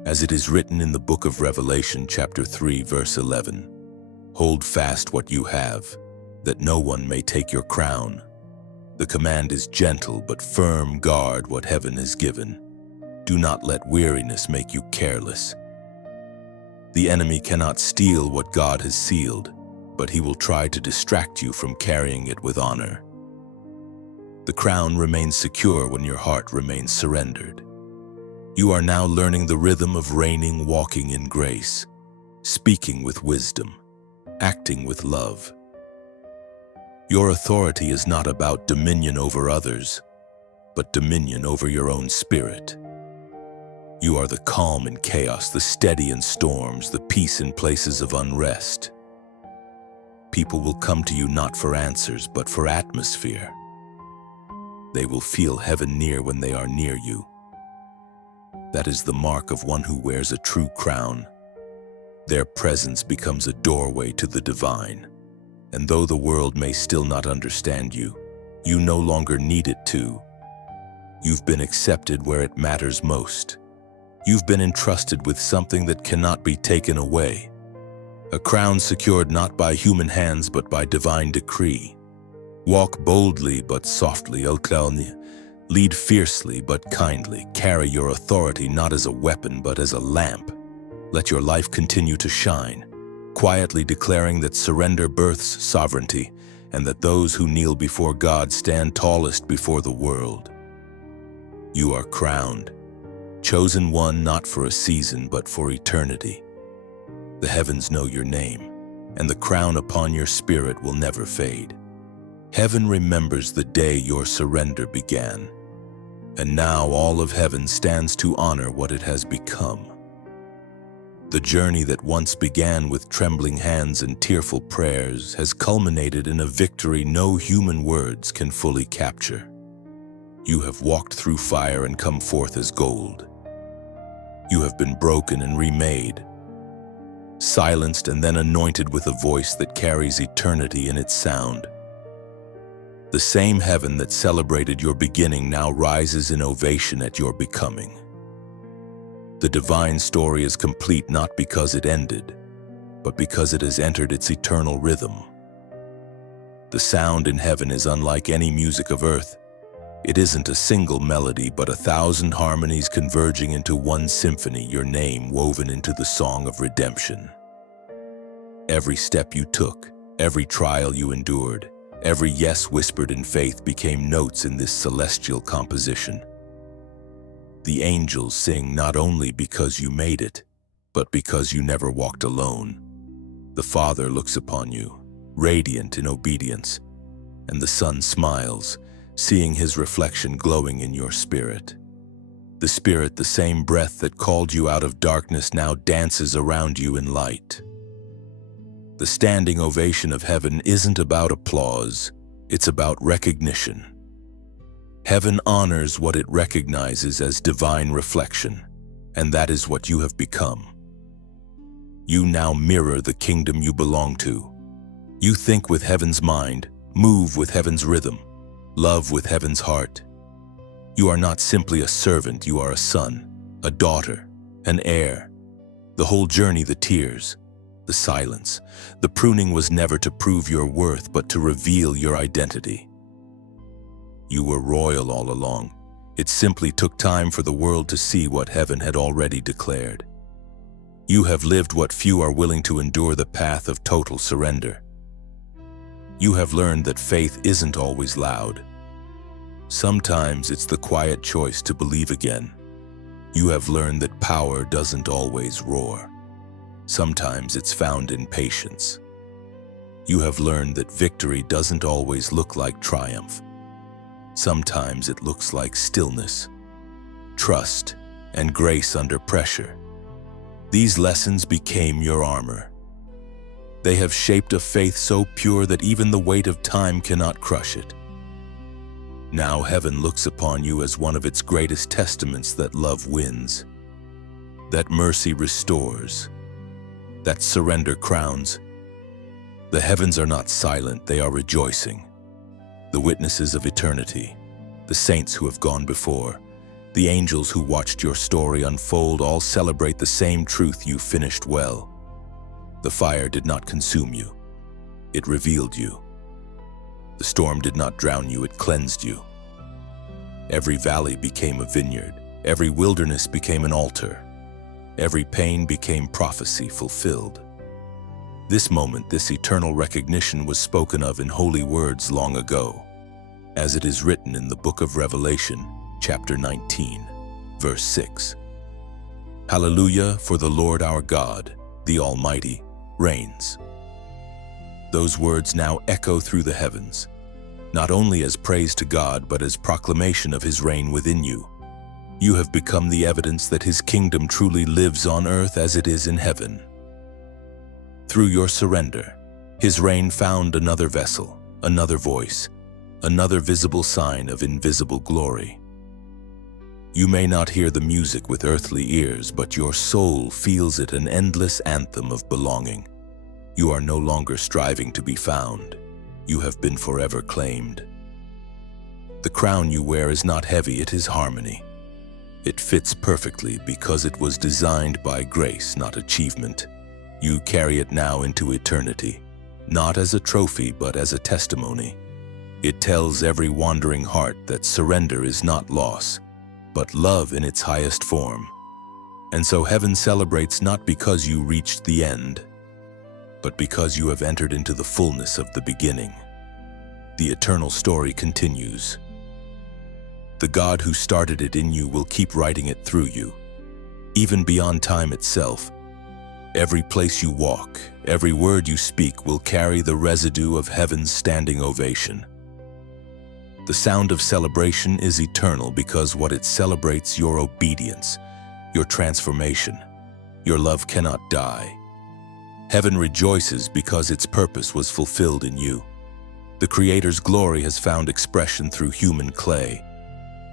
As it is written in the book of Revelation, chapter 3, verse 11, "Hold fast what you have, that no one may take your crown." The command is gentle but firm. Guard what heaven has given. Do not let weariness make you careless. The enemy cannot steal what God has sealed, but he will try to distract you from carrying it with honor. The crown remains secure when your heart remains surrendered. You are now learning the rhythm of reigning, walking in grace, speaking with wisdom, acting with love. Your authority is not about dominion over others, but dominion over your own spirit. You are the calm in chaos, the steady in storms, the peace in places of unrest. People will come to you not for answers, but for atmosphere. They will feel heaven near when they are near you. That is the mark of one who wears a true crown. Their presence becomes a doorway to the divine. And though the world may still not understand you, you no longer need it to. You've been accepted where it matters most. You've been entrusted with something that cannot be taken away. A crown secured not by human hands but by divine decree. Walk boldly but softly, lead fiercely but kindly. Carry your authority not as a weapon but as a lamp. Let your life continue to shine, quietly declaring that surrender births sovereignty, and that those who kneel before God stand tallest before the world. You are crowned, chosen one not for a season but for eternity. The heavens know your name, and the crown upon your spirit will never fade. Heaven remembers the day your surrender began, and now all of heaven stands to honor what it has become. The journey that once began with trembling hands and tearful prayers has culminated in a victory no human words can fully capture. You have walked through fire and come forth as gold. You have been broken and remade, silenced and then anointed with a voice that carries eternity in its sound. The same heaven that celebrated your beginning now rises in ovation at your becoming. The divine story is complete not because it ended, but because it has entered its eternal rhythm. The sound in heaven is unlike any music of earth. It isn't a single melody, but 1,000 harmonies converging into one symphony, your name woven into the song of redemption. Every step you took, every trial you endured, every yes whispered in faith became notes in this celestial composition. The angels sing not only because you made it, but because you never walked alone. The Father looks upon you, radiant in obedience, and the Son smiles, seeing his reflection glowing in your spirit. The Spirit, the same breath that called you out of darkness, now dances around you in light. The standing ovation of heaven isn't about applause, it's about recognition. Heaven honors what it recognizes as divine reflection, and that is what you have become. You now mirror the kingdom you belong to. You think with heaven's mind, move with heaven's rhythm, Love with heaven's heart. You are not simply a servant, you are a son, a daughter, an heir. The whole journey, the tears, the silence, the pruning was never to prove your worth, but to reveal your identity. You were royal all along. It simply took time for the world to see what heaven had already declared. You have lived what few are willing to endure, the path of total surrender. You have learned that faith isn't always loud. Sometimes it's the quiet choice to believe again. You have learned that power doesn't always roar. Sometimes it's found in patience. You have learned that victory doesn't always look like triumph. Sometimes it looks like stillness, trust, and grace under pressure. These lessons became your armor. They have shaped a faith so pure that even the weight of time cannot crush it. Now heaven looks upon you as one of its greatest testaments that love wins, that mercy restores, that surrender crowns. The heavens are not silent, they are rejoicing. The witnesses of eternity, the saints who have gone before, the angels who watched your story unfold, all celebrate the same truth: you finished well. The fire did not consume you, it revealed you. The storm did not drown you, it cleansed you. Every valley became a vineyard, every wilderness became an altar, every pain became prophecy fulfilled. This moment, this eternal recognition was spoken of in holy words long ago, as it is written in the book of Revelation, chapter 19, verse 6. Hallelujah, for the Lord our God, the Almighty, reigns. Those words now echo through the heavens, not only as praise to God, but as proclamation of His reign within you. You have become the evidence that His kingdom truly lives on earth as it is in heaven. Through your surrender, His reign found another vessel, another voice, another visible sign of invisible glory. You may not hear the music with earthly ears, but your soul feels it, an endless anthem of belonging. You are no longer striving to be found. You have been forever claimed. The crown you wear is not heavy, it is harmony. It fits perfectly because it was designed by grace, not achievement. You carry it now into eternity, not as a trophy, but as a testimony. It tells every wandering heart that surrender is not loss, but love in its highest form. And so heaven celebrates not because you reached the end, but because you have entered into the fullness of the beginning. The eternal story continues. The God who started it in you will keep writing it through you, even beyond time itself. Every place you walk, every word you speak will carry the residue of heaven's standing ovation. The sound of celebration is eternal because what it celebrates: your obedience, your transformation. Your love cannot die. Heaven rejoices because its purpose was fulfilled in you. The Creator's glory has found expression through human clay,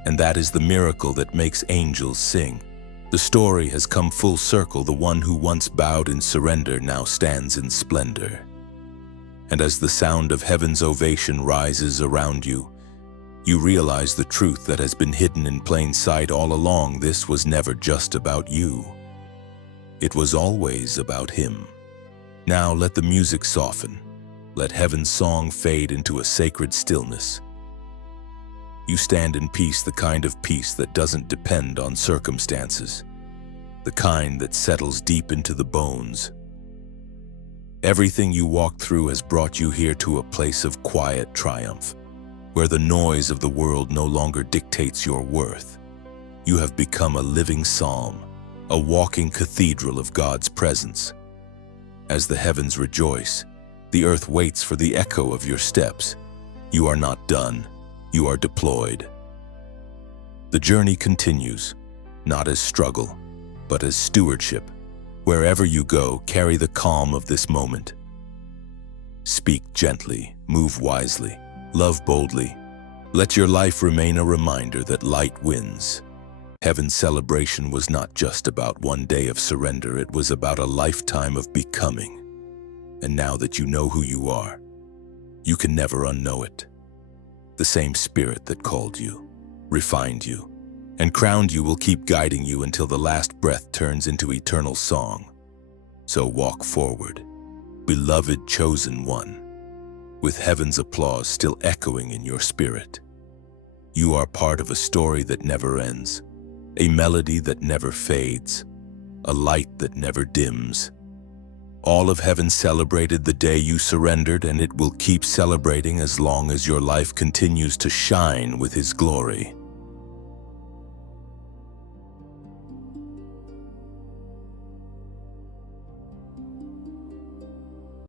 and that is the miracle that makes angels sing. The story has come full circle. The one who once bowed in surrender now stands in splendor. And as the sound of heaven's ovation rises around you, you realize the truth that has been hidden in plain sight all along. This was never just about you. It was always about Him. Now let the music soften. Let heaven's song fade into a sacred stillness. You stand in peace, the kind of peace that doesn't depend on circumstances, the kind that settles deep into the bones. Everything you walked through has brought you here to a place of quiet triumph, where the noise of the world no longer dictates your worth. You have become a living psalm, a walking cathedral of God's presence. As the heavens rejoice, the earth waits for the echo of your steps. You are not done. You are deployed. The journey continues, not as struggle, but as stewardship. Wherever you go, carry the calm of this moment. Speak gently, move wisely, love boldly. Let your life remain a reminder that light wins. Heaven's celebration was not just about one day of surrender, it was about a lifetime of becoming. And now that you know who you are, you can never unknow it. The same Spirit that called you, refined you, and crowned you will keep guiding you until the last breath turns into eternal song. So walk forward, beloved chosen one, with heaven's applause still echoing in your spirit. You are part of a story that never ends, a melody that never fades, a light that never dims. All of heaven celebrated the day you surrendered, and it will keep celebrating as long as your life continues to shine with His glory.